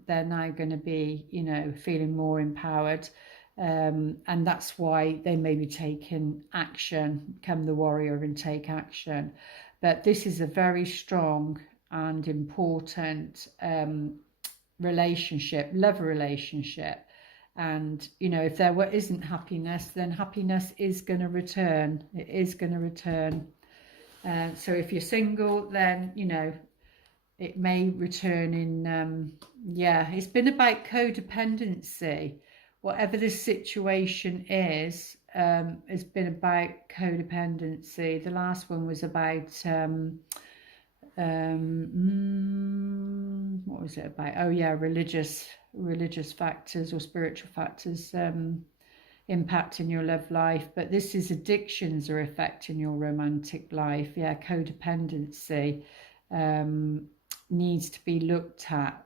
They're now going to be, you know, feeling more empowered, and that's why they may be taking action, become the warrior and take action. But this is a very strong and important relationship, love relationship. And, you know, if there isn't happiness, then happiness is going to return. It is going to return. So if you're single, then, you know, it may return in, yeah, it's been about codependency. Whatever this situation is, it's been about codependency. The last one was about, what was it about? Oh yeah, religious factors or spiritual factors impacting your love life. But this is addictions are affecting your romantic life. Yeah, codependency needs to be looked at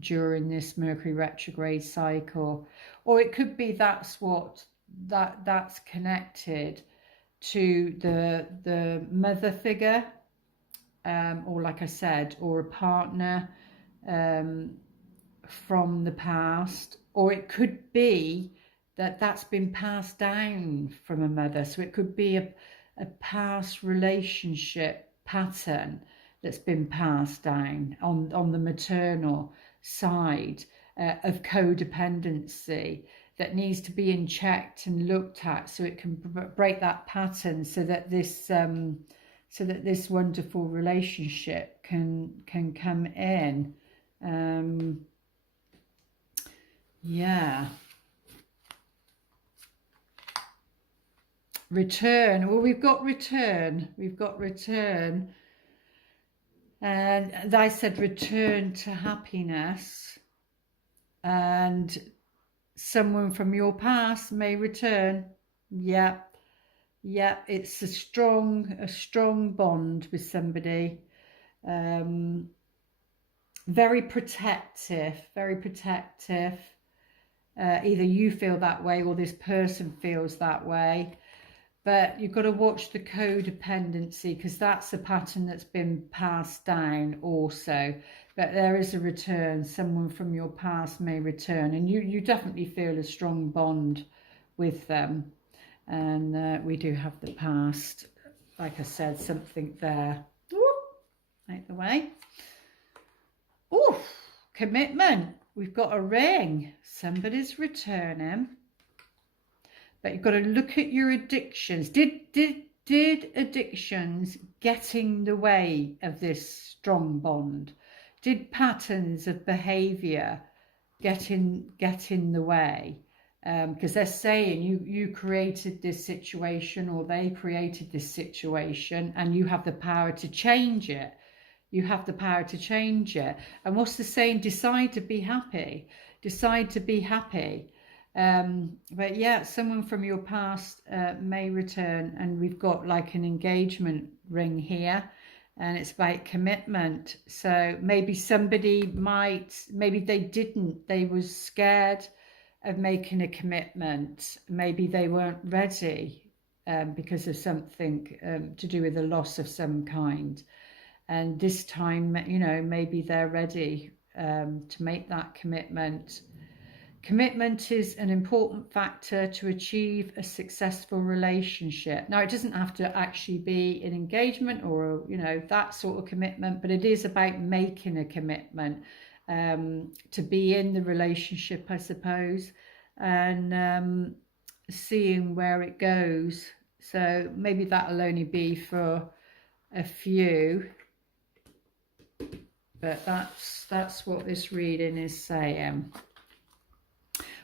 during this Mercury retrograde cycle. Or it could be that's connected to the mother figure, or like I said, or a partner from the past. Or it could be that's been passed down from a mother. So it could be a past relationship pattern that's been passed down on the maternal side, of codependency, that needs to be checked and looked at, so it can break that pattern, so that this wonderful relationship can come in. Yeah. Return. Well, we've got return. And I said return to happiness, and someone from your past may return. Yeah, it's a strong bond with somebody. Very protective. Either you feel that way or this person feels that way. But you've got to watch the codependency, because that's a pattern that's been passed down also. But there is a return. Someone from your past may return, and you definitely feel a strong bond with them. And we do have the past. Like I said, something there. Ooh, out the way. Ooh, commitment. We've got a ring. Somebody's returning. But you've got to look at your addictions. Did addictions get in the way of this strong bond? Did patterns of behaviour get in the way? Because they're saying you created this situation, or they created this situation, and you have the power to change it. And what's the saying? Decide to be happy. But yeah, someone from your past may return, and we've got like an engagement ring here, and it's about commitment. So maybe somebody maybe they was scared of making a commitment. Maybe they weren't ready because of something to do with a loss of some kind. And this time, you know, maybe they're ready to make that commitment. Commitment is an important factor to achieve a successful relationship. Now, it doesn't have to actually be an engagement or, you know, that sort of commitment, but it is about making a commitment to be in the relationship, I suppose, and seeing where it goes. So maybe that'll only be for a few, but that's what this reading is saying.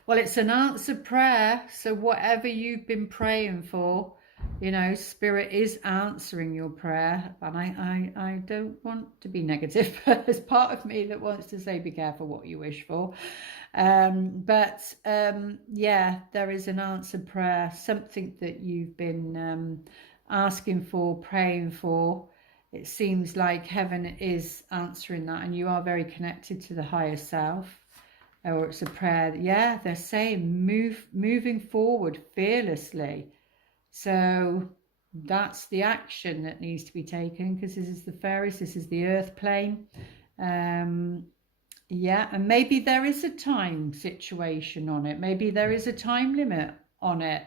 Well, it's an answered prayer, so whatever you've been praying for, you know, Spirit is answering your prayer. And I don't want to be negative, but there's part of me that wants to say be careful what you wish for. Yeah, there is an answered prayer, something that you've been asking for, praying for, it seems like heaven is answering that, and you are very connected to the higher self. Or it's a prayer. Yeah, they're saying moving forward fearlessly. So that's the action that needs to be taken, because this is the fairies, this is the earth plane. Yeah, and maybe there is a time situation on it. Maybe there is a time limit on it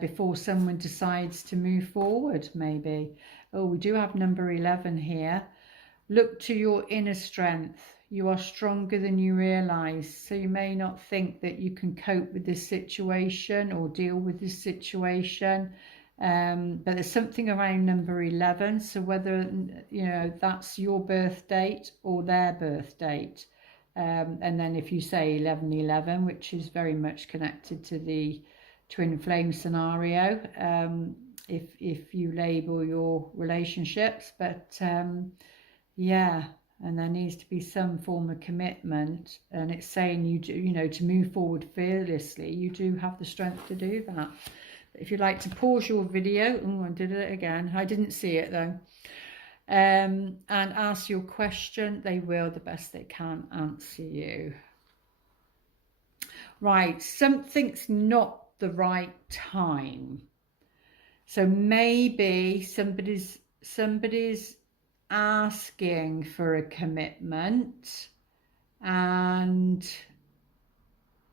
before someone decides to move forward, maybe. Oh, we do have number 11 here. Look to your inner strength. You are stronger than you realize. So you may not think that you can cope with this situation or deal with this situation. But there's something around number 11. So whether, you know, that's your birth date or their birth date. And then if you say 1111, which is very much connected to the twin flame scenario, if you label your relationships, but yeah, and there needs to be some form of commitment, and it's saying you do, you know, to move forward fearlessly, you do have the strength to do that. If you'd like to pause your video, oh, I did it again, I didn't see it though, and ask your question, they will, the best they can, answer you. Right, something's not the right time. So maybe somebody's asking for a commitment, and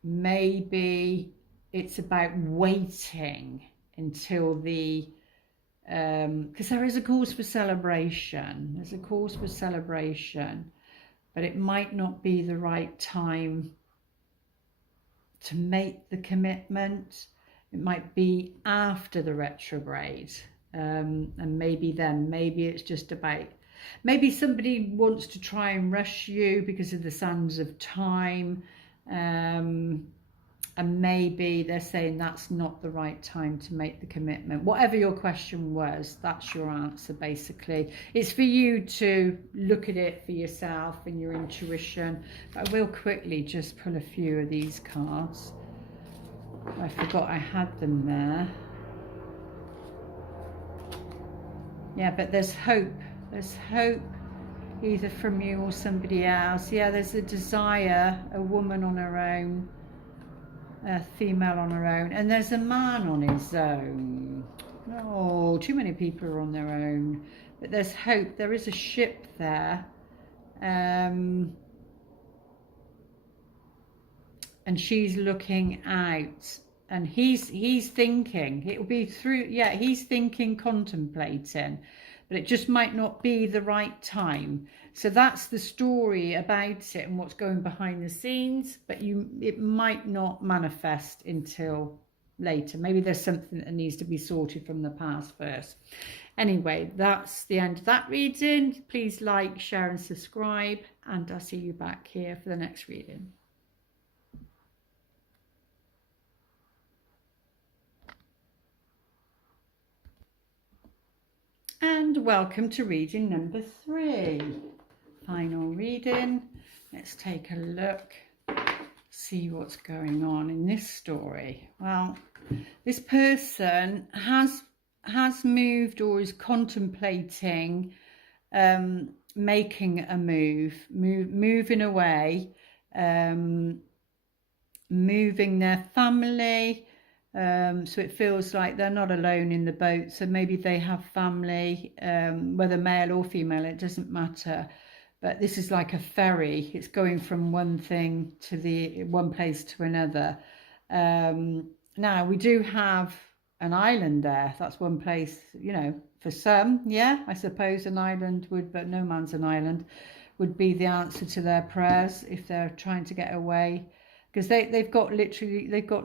maybe it's about waiting until the because there is a cause for celebration. There's a cause for celebration, but it might not be the right time to make the commitment. It might be after the retrograde, and maybe then, maybe it's just about, maybe somebody wants to try and rush you because of the sands of time, and maybe they're saying that's not the right time to make the commitment. Whatever your question was, that's your answer basically. It's for you to look at it for yourself and your intuition. But I will quickly just pull a few of these cards. I forgot I had them there. Yeah, but there's hope. There's hope either from you or somebody else. Yeah, there's a desire, a woman on her own, a female on her own, and there's a man on his own. Oh, too many people are on their own. But there's hope. There is a ship there. And she's looking out, and he's thinking. It will be through, yeah, he's thinking, contemplating, but it just might not be the right time. So that's the story about it and what's going behind the scenes, but it might not manifest until later. Maybe there's something that needs to be sorted from the past first. Anyway, that's the end of that reading. Please like, share and subscribe, and I'll see you back here for the next reading. And welcome to reading number 3. Final reading. Let's take a look, see what's going on in this story. Well, this person has moved or is contemplating making a moving away, moving their family. So it feels like they're not alone in the boat. So maybe they have family, whether male or female, it doesn't matter. But this is like a ferry. It's going from one thing to one place to another. Now we do have an island there. That's one place, you know, for some. Yeah, I suppose an island would, but no man's an island, would be the answer to their prayers if they're trying to get away. Because they've got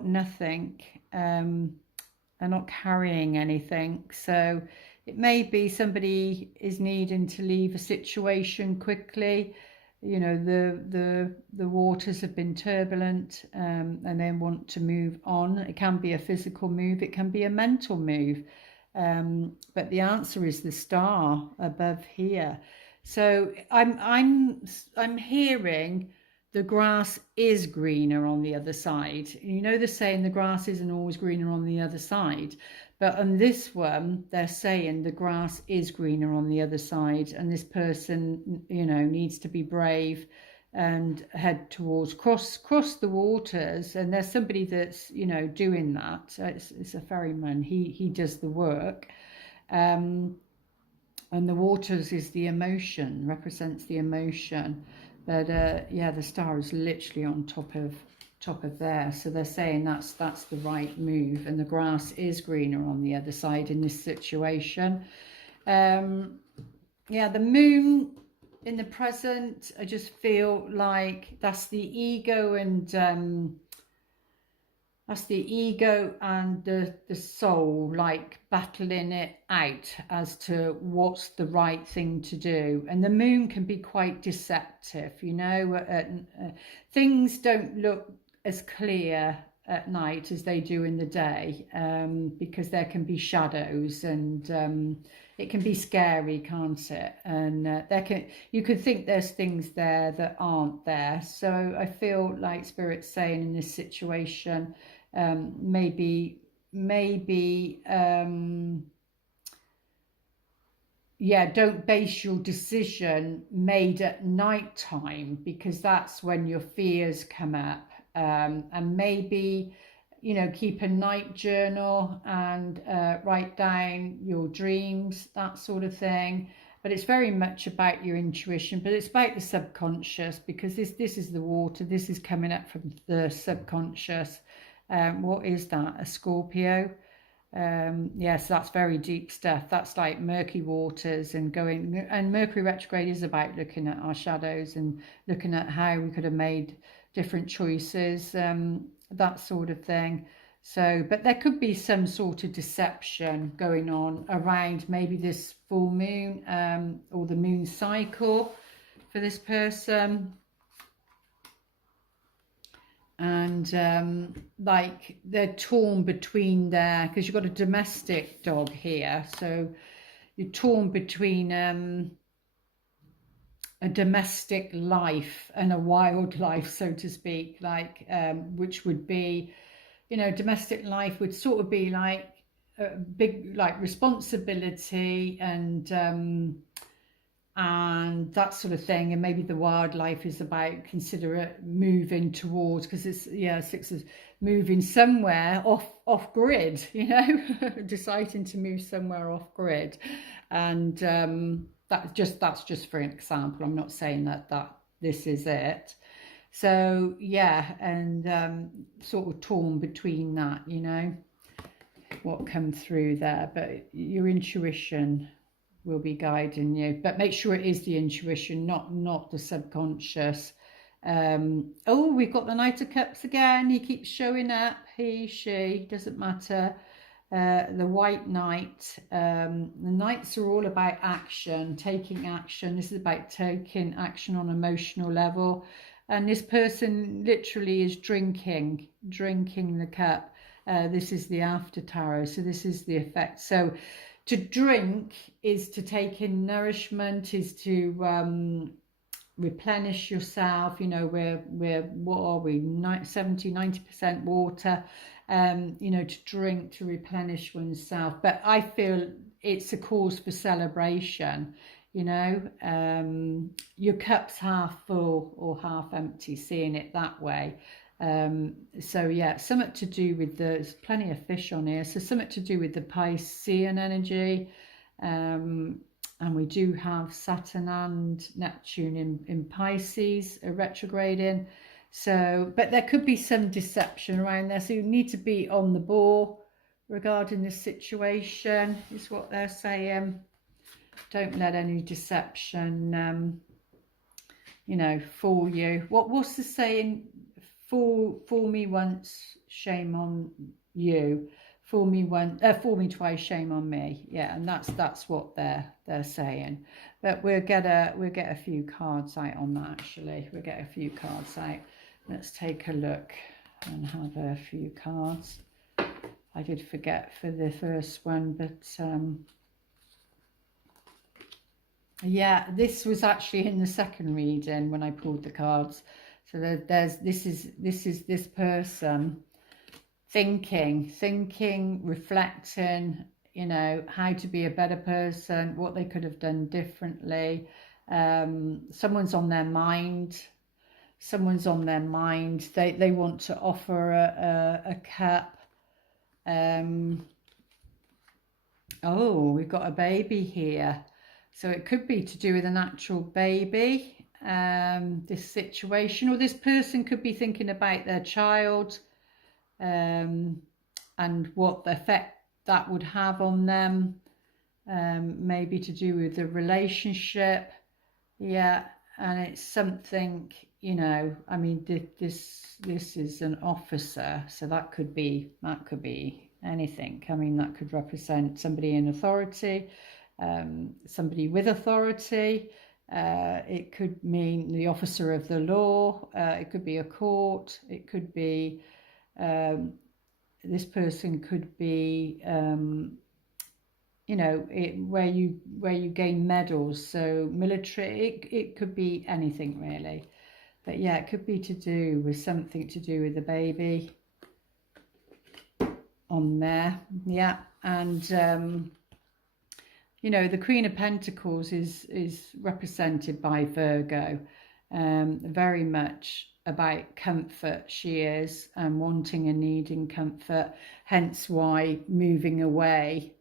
nothing. They're not carrying anything. So it may be somebody is needing to leave a situation quickly. You know, the waters have been turbulent, and they want to move on. It can be a physical move. It can be a mental move. But the answer is the star above here. So I'm hearing the grass is greener on the other side. You know, they're saying the grass isn't always greener on the other side, but on this one, they're saying the grass is greener on the other side, and this person, you know, needs to be brave and head towards cross the waters. And there's somebody that's, you know, doing that. It's a ferryman. He does the work. And the waters is the emotion, represents the emotion. But yeah, the star is literally on top of there. So they're saying that's the right move, and the grass is greener on the other side in this situation. Yeah, the moon in the present, I just feel like that's the ego and the soul, like battling it out as to what's the right thing to do. And the moon can be quite deceptive, you know. Things don't look as clear at night as they do in the day, because there can be shadows, and it can be scary, can't it? And you can think there's things there that aren't there. So I feel like Spirit's saying in this situation, maybe yeah, don't base your decision made at night time, because that's when your fears come up. And maybe, you know, keep a night journal and write down your dreams, that sort of thing. But it's very much about your intuition, but it's about the subconscious, because this is the water. This is coming up from the subconscious. What is that? A Scorpio? Yes, that's very deep stuff. That's like murky waters, and Mercury retrograde is about looking at our shadows and looking at how we could have made different choices, that sort of thing. So, but there could be some sort of deception going on around maybe this full moon, or the moon cycle for this person. And like they're torn between because you've got a domestic dog here, so you're torn between a domestic life and a wildlife, so to speak, like which would be, you know, domestic life would sort of be like a big like responsibility and that sort of thing. And maybe the wildlife is about considerate moving towards, because it's, yeah, six is moving somewhere off grid, you know, deciding to move somewhere off grid. And that's just for an example. I'm not saying that this is it. So yeah, and sort of torn between that, you know, what come through there. But your intuition will be guiding you, but make sure it is the intuition, not the subconscious. Oh, we've got the Knight of Cups again. He keeps showing up. He, she, doesn't matter. The White Knight. The Knights are all about action, taking action. This is about taking action on an emotional level. And this person literally is drinking the cup. This is the after tarot, so this is the effect. So to drink is to take in nourishment, is to replenish yourself. You know, we're what are we, 70-90% water. You know, to drink, to replenish oneself. But I feel it's a cause for celebration. You know, your cup's half full or half empty, seeing it that way. So yeah, something to do with there's plenty of fish on here, so something to do with the Piscean energy. And we do have Saturn and Neptune in Pisces retrograding. So, but there could be some deception around there, so you need to be on the ball regarding this situation, is what they're saying. Don't let any deception you know, fool you. What's the saying? Fool me once, shame on you. Fool me twice, shame on me. Yeah, and that's what they're saying. But we'll get a few cards out on that. Actually, we'll get a few cards out. Let's take a look and have a few cards. I did forget for the first one, but yeah, this was actually in the second reading when I pulled the cards. So there's this is this person thinking, reflecting, you know, how to be a better person, what they could have done differently. Someone's on their mind. Someone's on their mind. They want to offer a cup. Oh, we've got a baby here. So it could be to do with an actual baby, this situation, or this person could be thinking about their child, and what effect that would have on them, maybe to do with the relationship. Yeah, and it's something, you know, I mean, this is an officer, so that could be anything. I mean, that could represent somebody in authority, somebody with authority. It could mean the officer of the law. It could be a court. It could be, this person could be, you know, where you gain medals. So military. It could be anything really. But yeah, it could be to do with something to do with the baby on there. Yeah, and you know, the Queen of Pentacles is represented by Virgo, very much about comfort she is, and wanting and needing comfort, hence why moving away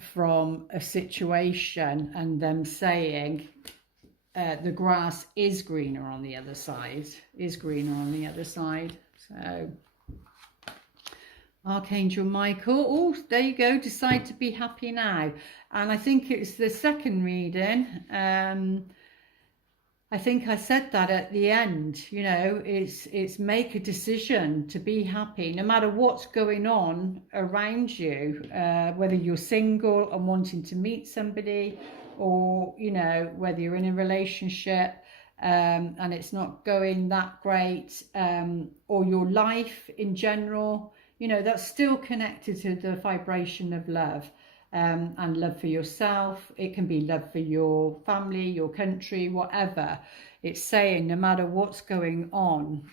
from a situation and them saying the grass is greener on the other side, So Archangel Michael, oh, there you go, decide to be happy now. And I think it's the second reading. I think I said that at the end, you know, it's make a decision to be happy, no matter what's going on around you, whether you're single and wanting to meet somebody, or, you know, whether you're in a relationship and it's not going that great, or your life in general, you know, that's still connected to the vibration of love. And love for yourself. It can be love for your family, your country, whatever. It's saying no matter what's going on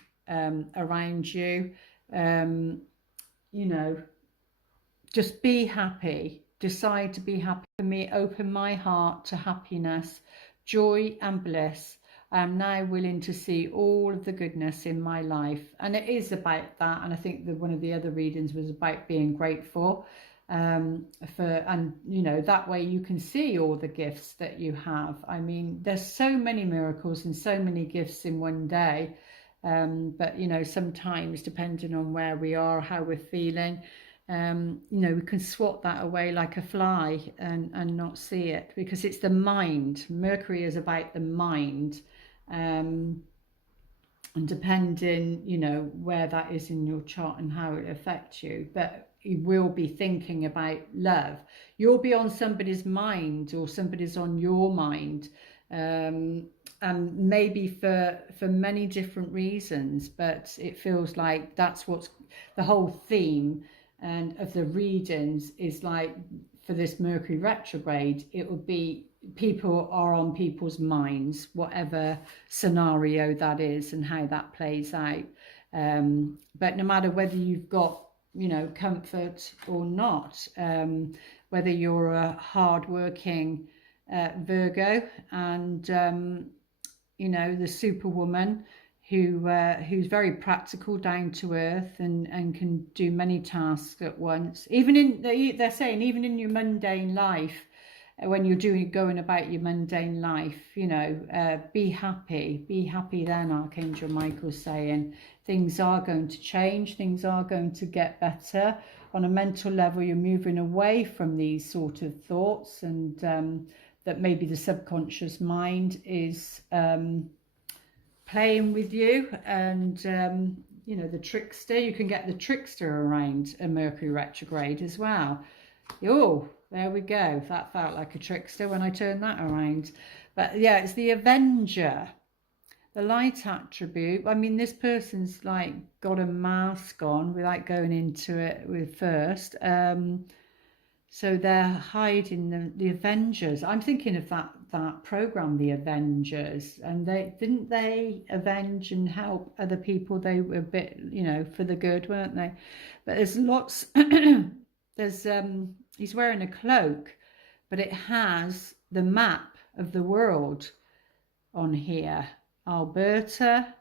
around you, you know, just be happy. Decide to be happy. For me, open my heart to happiness, joy and bliss. I am now willing to see all of the goodness in my life. And it is about that. And I think that one of the other readings was about being grateful. And you know, that way you can see all the gifts that you have. I mean, there's so many miracles and so many gifts in one day, but you know, sometimes depending on where we are, how we're feeling, you know, we can swat that away like a fly and not see it, because it's the mind. Mercury is about the mind, and depending, you know, where that is in your chart and how it affects you, but you will be thinking about love. You'll be on somebody's mind, or somebody's on your mind, and maybe for many different reasons, but it feels like that's what's the whole theme and of the readings is like. For this Mercury retrograde, it would be people are on people's minds, whatever scenario that is and how that plays out, but no matter whether you've got, you know, comfort or not, whether you're a hard-working Virgo and you know, the superwoman who's very practical, down to earth, and can do many tasks at once. Even in, they're saying, even in your mundane life, when you're going about your mundane life, you know, be happy then, Archangel Michael's saying. Things are going to change, things are going to get better. On a mental level, you're moving away from these sort of thoughts, and that maybe the subconscious mind is playing with you, and you know, the trickster. You can get the trickster around a Mercury retrograde as well. Oh, there we go. That felt like a trickster when I turned that around. But yeah, it's the Avenger, the light attribute. I mean, this person's like got a mask on without going into it with first. So they're hiding the Avengers. I'm thinking of that program, The Avengers, and they avenge and help other people. They were a bit, you know, for the good, weren't they? But there's lots. There's he's wearing a cloak, but it has the map of the world on here. Alberta,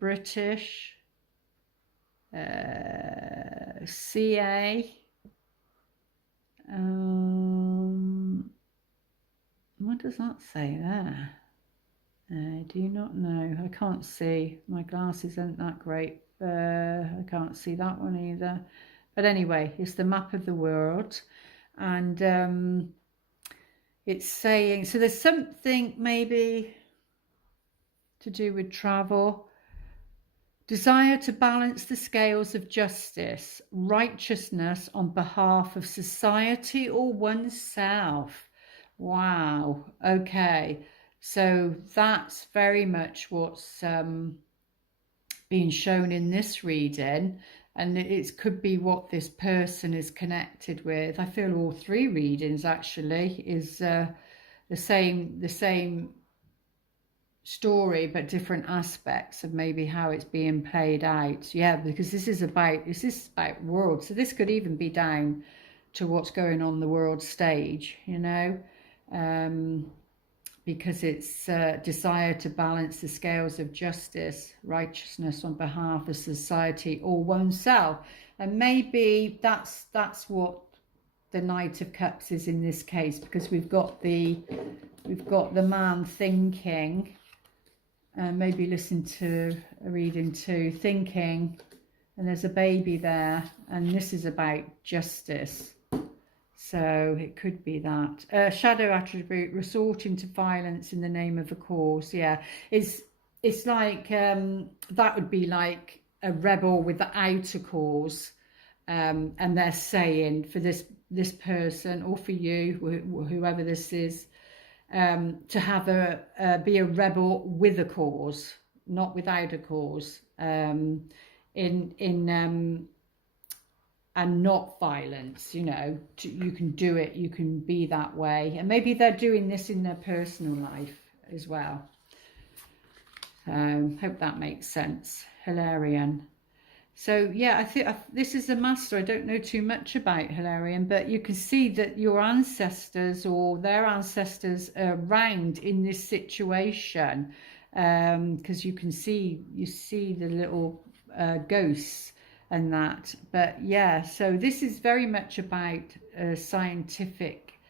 British, CA. What does that say there? I do not know. I can't see. My glasses aren't that great. I can't see that one either. But anyway, it's the map of the world. And it's saying, so there's something maybe to do with travel. Desire to balance the scales of justice, righteousness on behalf of society or oneself. Wow. Okay. So that's very much what's being shown in this reading. And it could be what this person is connected with. I feel all three readings actually is the same story, but different aspects of maybe how it's being played out. Yeah, because this is about world. So this could even be down to what's going on the world stage, you know, because it's desire to balance the scales of justice, righteousness on behalf of society or oneself. And maybe that's what the Knight of Cups is in this case, because we've got the man thinking. Maybe listen to a reading too, thinking, and there's a baby there, and this is about justice. So it could be that. Shadow attribute, resorting to violence in the name of a cause. Yeah, it's like, that would be like a rebel without a cause. And they're saying for this person, or for you, whoever this is, to have be a rebel with a cause, not without a cause, and not violence. You know, you can do it, you can be that way, and maybe they're doing this in their personal life as well. Hope that makes sense. Hilarion. So yeah, I think this is a master. I don't know too much about Hilarion, but you can see that your ancestors or their ancestors are around in this situation, because you see the little ghosts and that. But yeah, so this is very much about scientific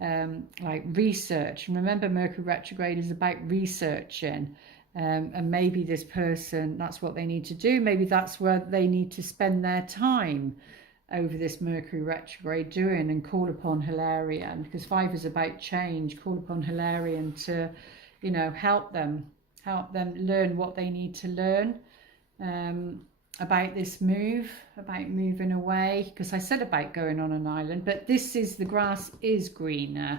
like research. And remember, Mercury retrograde is about researching. And maybe this person, that's what they need to do. Maybe that's where they need to spend their time over this Mercury retrograde doing, and call upon Hilarion, because 5 is about change. Call upon Hilarion to, you know, help them learn what they need to learn about this move, about moving away. Because I said about going on an island, but this is, the grass is greener.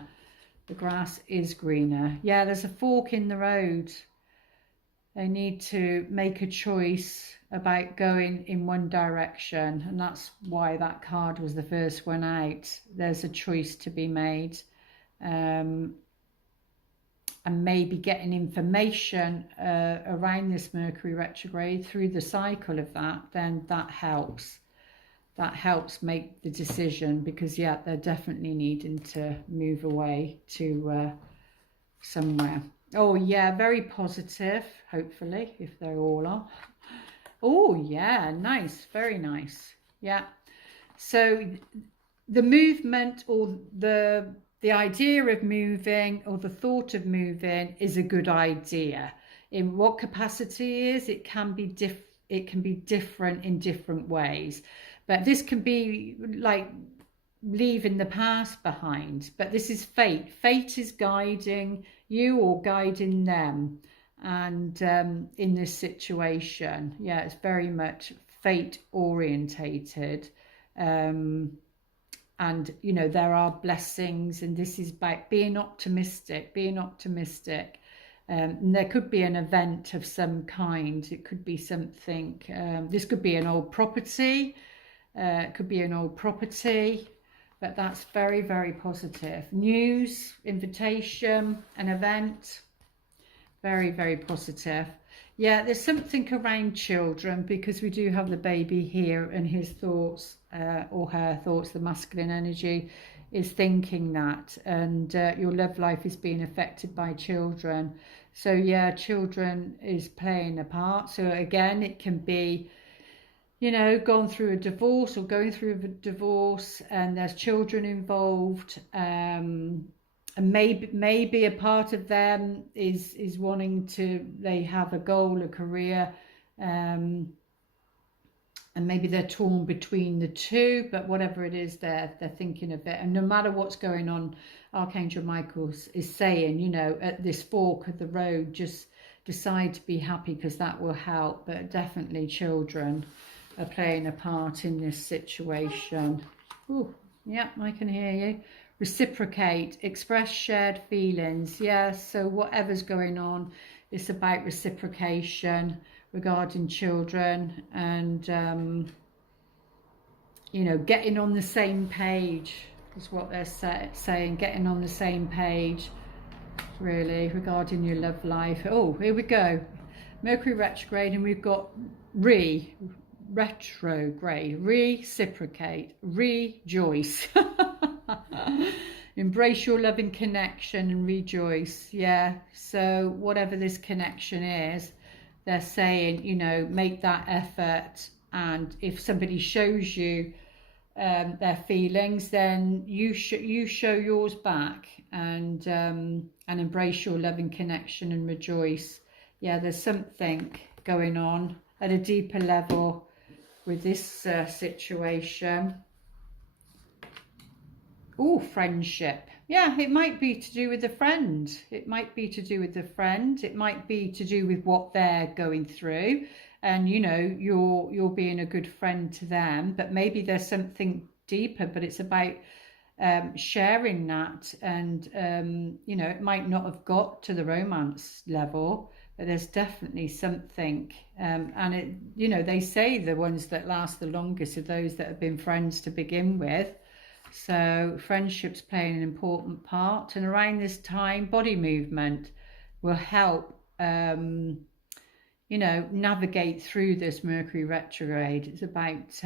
The grass is greener. Yeah, there's a fork in the road. They need to make a choice about going in one direction, and that's why that card was the first one out. There's a choice to be made, and maybe getting information around this Mercury retrograde through the cycle of that, then that helps. That helps make the decision, because yeah, they're definitely needing to move away to somewhere. Oh yeah, very positive, hopefully, if they're all off. Oh yeah, nice, very nice. Yeah, so the movement, or the idea of moving, or the thought of moving, is a good idea. In what capacity is it? Can be different in different ways, but this can be like leaving the past behind. But this is fate. Fate is guiding you or guiding them, and in this situation, yeah, it's very much fate orientated, and you know, there are blessings, and this is about being optimistic. And there could be an event of some kind. It could be something, this could be an old property, it could be an old property, but that's very, very positive. News, invitation, an event, very, very positive. Yeah, there's something around children, because we do have the baby here, and his thoughts or her thoughts, the masculine energy is thinking that, and your love life is being affected by children. So yeah, children is playing a part. So again, it can be, you know, gone through a divorce or going through a divorce, and there's children involved, and maybe a part of them is wanting to, they have a goal, a career, and maybe they're torn between the two, but whatever it is, they're thinking of it. And no matter what's going on, Archangel Michael is saying, you know, at this fork of the road, just decide to be happy, because that will help. But definitely children are playing a part in this situation. Oh, yeah, I can hear you. Reciprocate, express shared feelings. Yeah, so whatever's going on, it's about reciprocation regarding children, and you know, getting on the same page is what they're saying. Getting on the same page, really, regarding your love life. Oh, here we go. Mercury retrograde, and we've got retrograde, reciprocate, rejoice. Embrace your loving connection and rejoice. Yeah, so whatever this connection is, they're saying, you know, make that effort. And if somebody shows you their feelings, then you show yours back, and embrace your loving connection and rejoice. Yeah, there's something going on at a deeper level with this situation. Oh, friendship. Yeah, it might be to do with a friend. It might be to do with a friend. It might be to do with what they're going through, and you know, you're being a good friend to them. But maybe there's something deeper, but it's about sharing that. And you know, it might not have got to the romance level, but there's definitely something. And it, you know, they say the ones that last the longest are those that have been friends to begin with. So friendships playing an important part. And around this time, body movement will help, you know, navigate through this Mercury retrograde. It's about,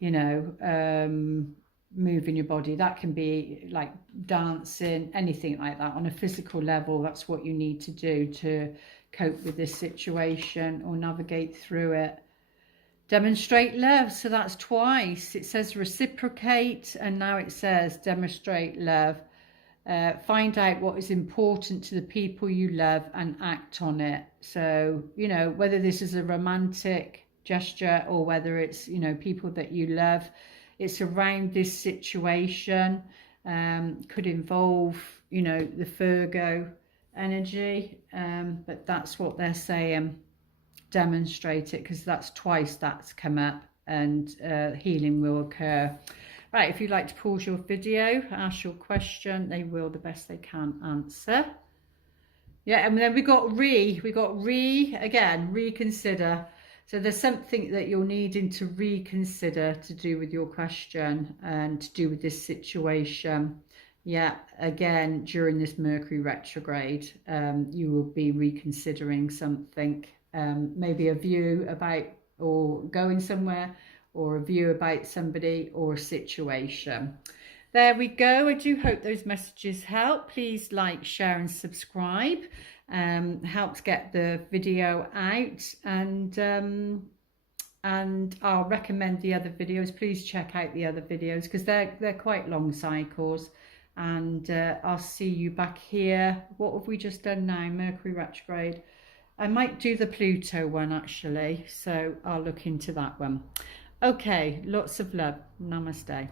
you know, moving your body. That can be like dancing, anything like that. On a physical level, that's what you need to do to cope with this situation or navigate through it. Demonstrate love, so that's twice. It says reciprocate, and now it says demonstrate love. Find out what is important to the people you love and act on it. So, you know, whether this is a romantic gesture or whether it's, you know, people that you love, it's around this situation. Could involve, you know, the Virgo energy, but that's what they're saying. Demonstrate it, because that's twice that's come up, and healing will occur. Right, if you'd like to pause your video, ask your question, they will the best they can answer. Yeah, and then we got again, reconsider. So there's something that you're needing to reconsider to do with your question and to do with this situation. Yeah, again, during this Mercury retrograde, you will be reconsidering something. Maybe a view about or going somewhere, or a view about somebody or a situation. There we go. I do hope those messages help. Please like, share and subscribe. Helps get the video out, and I'll recommend the other videos. Please check out the other videos, because they're quite long cycles. And I'll see you back here. What have we just done now? Mercury retrograde. I might do the Pluto one actually, so I'll look into that one. Okay, lots of love. Namaste.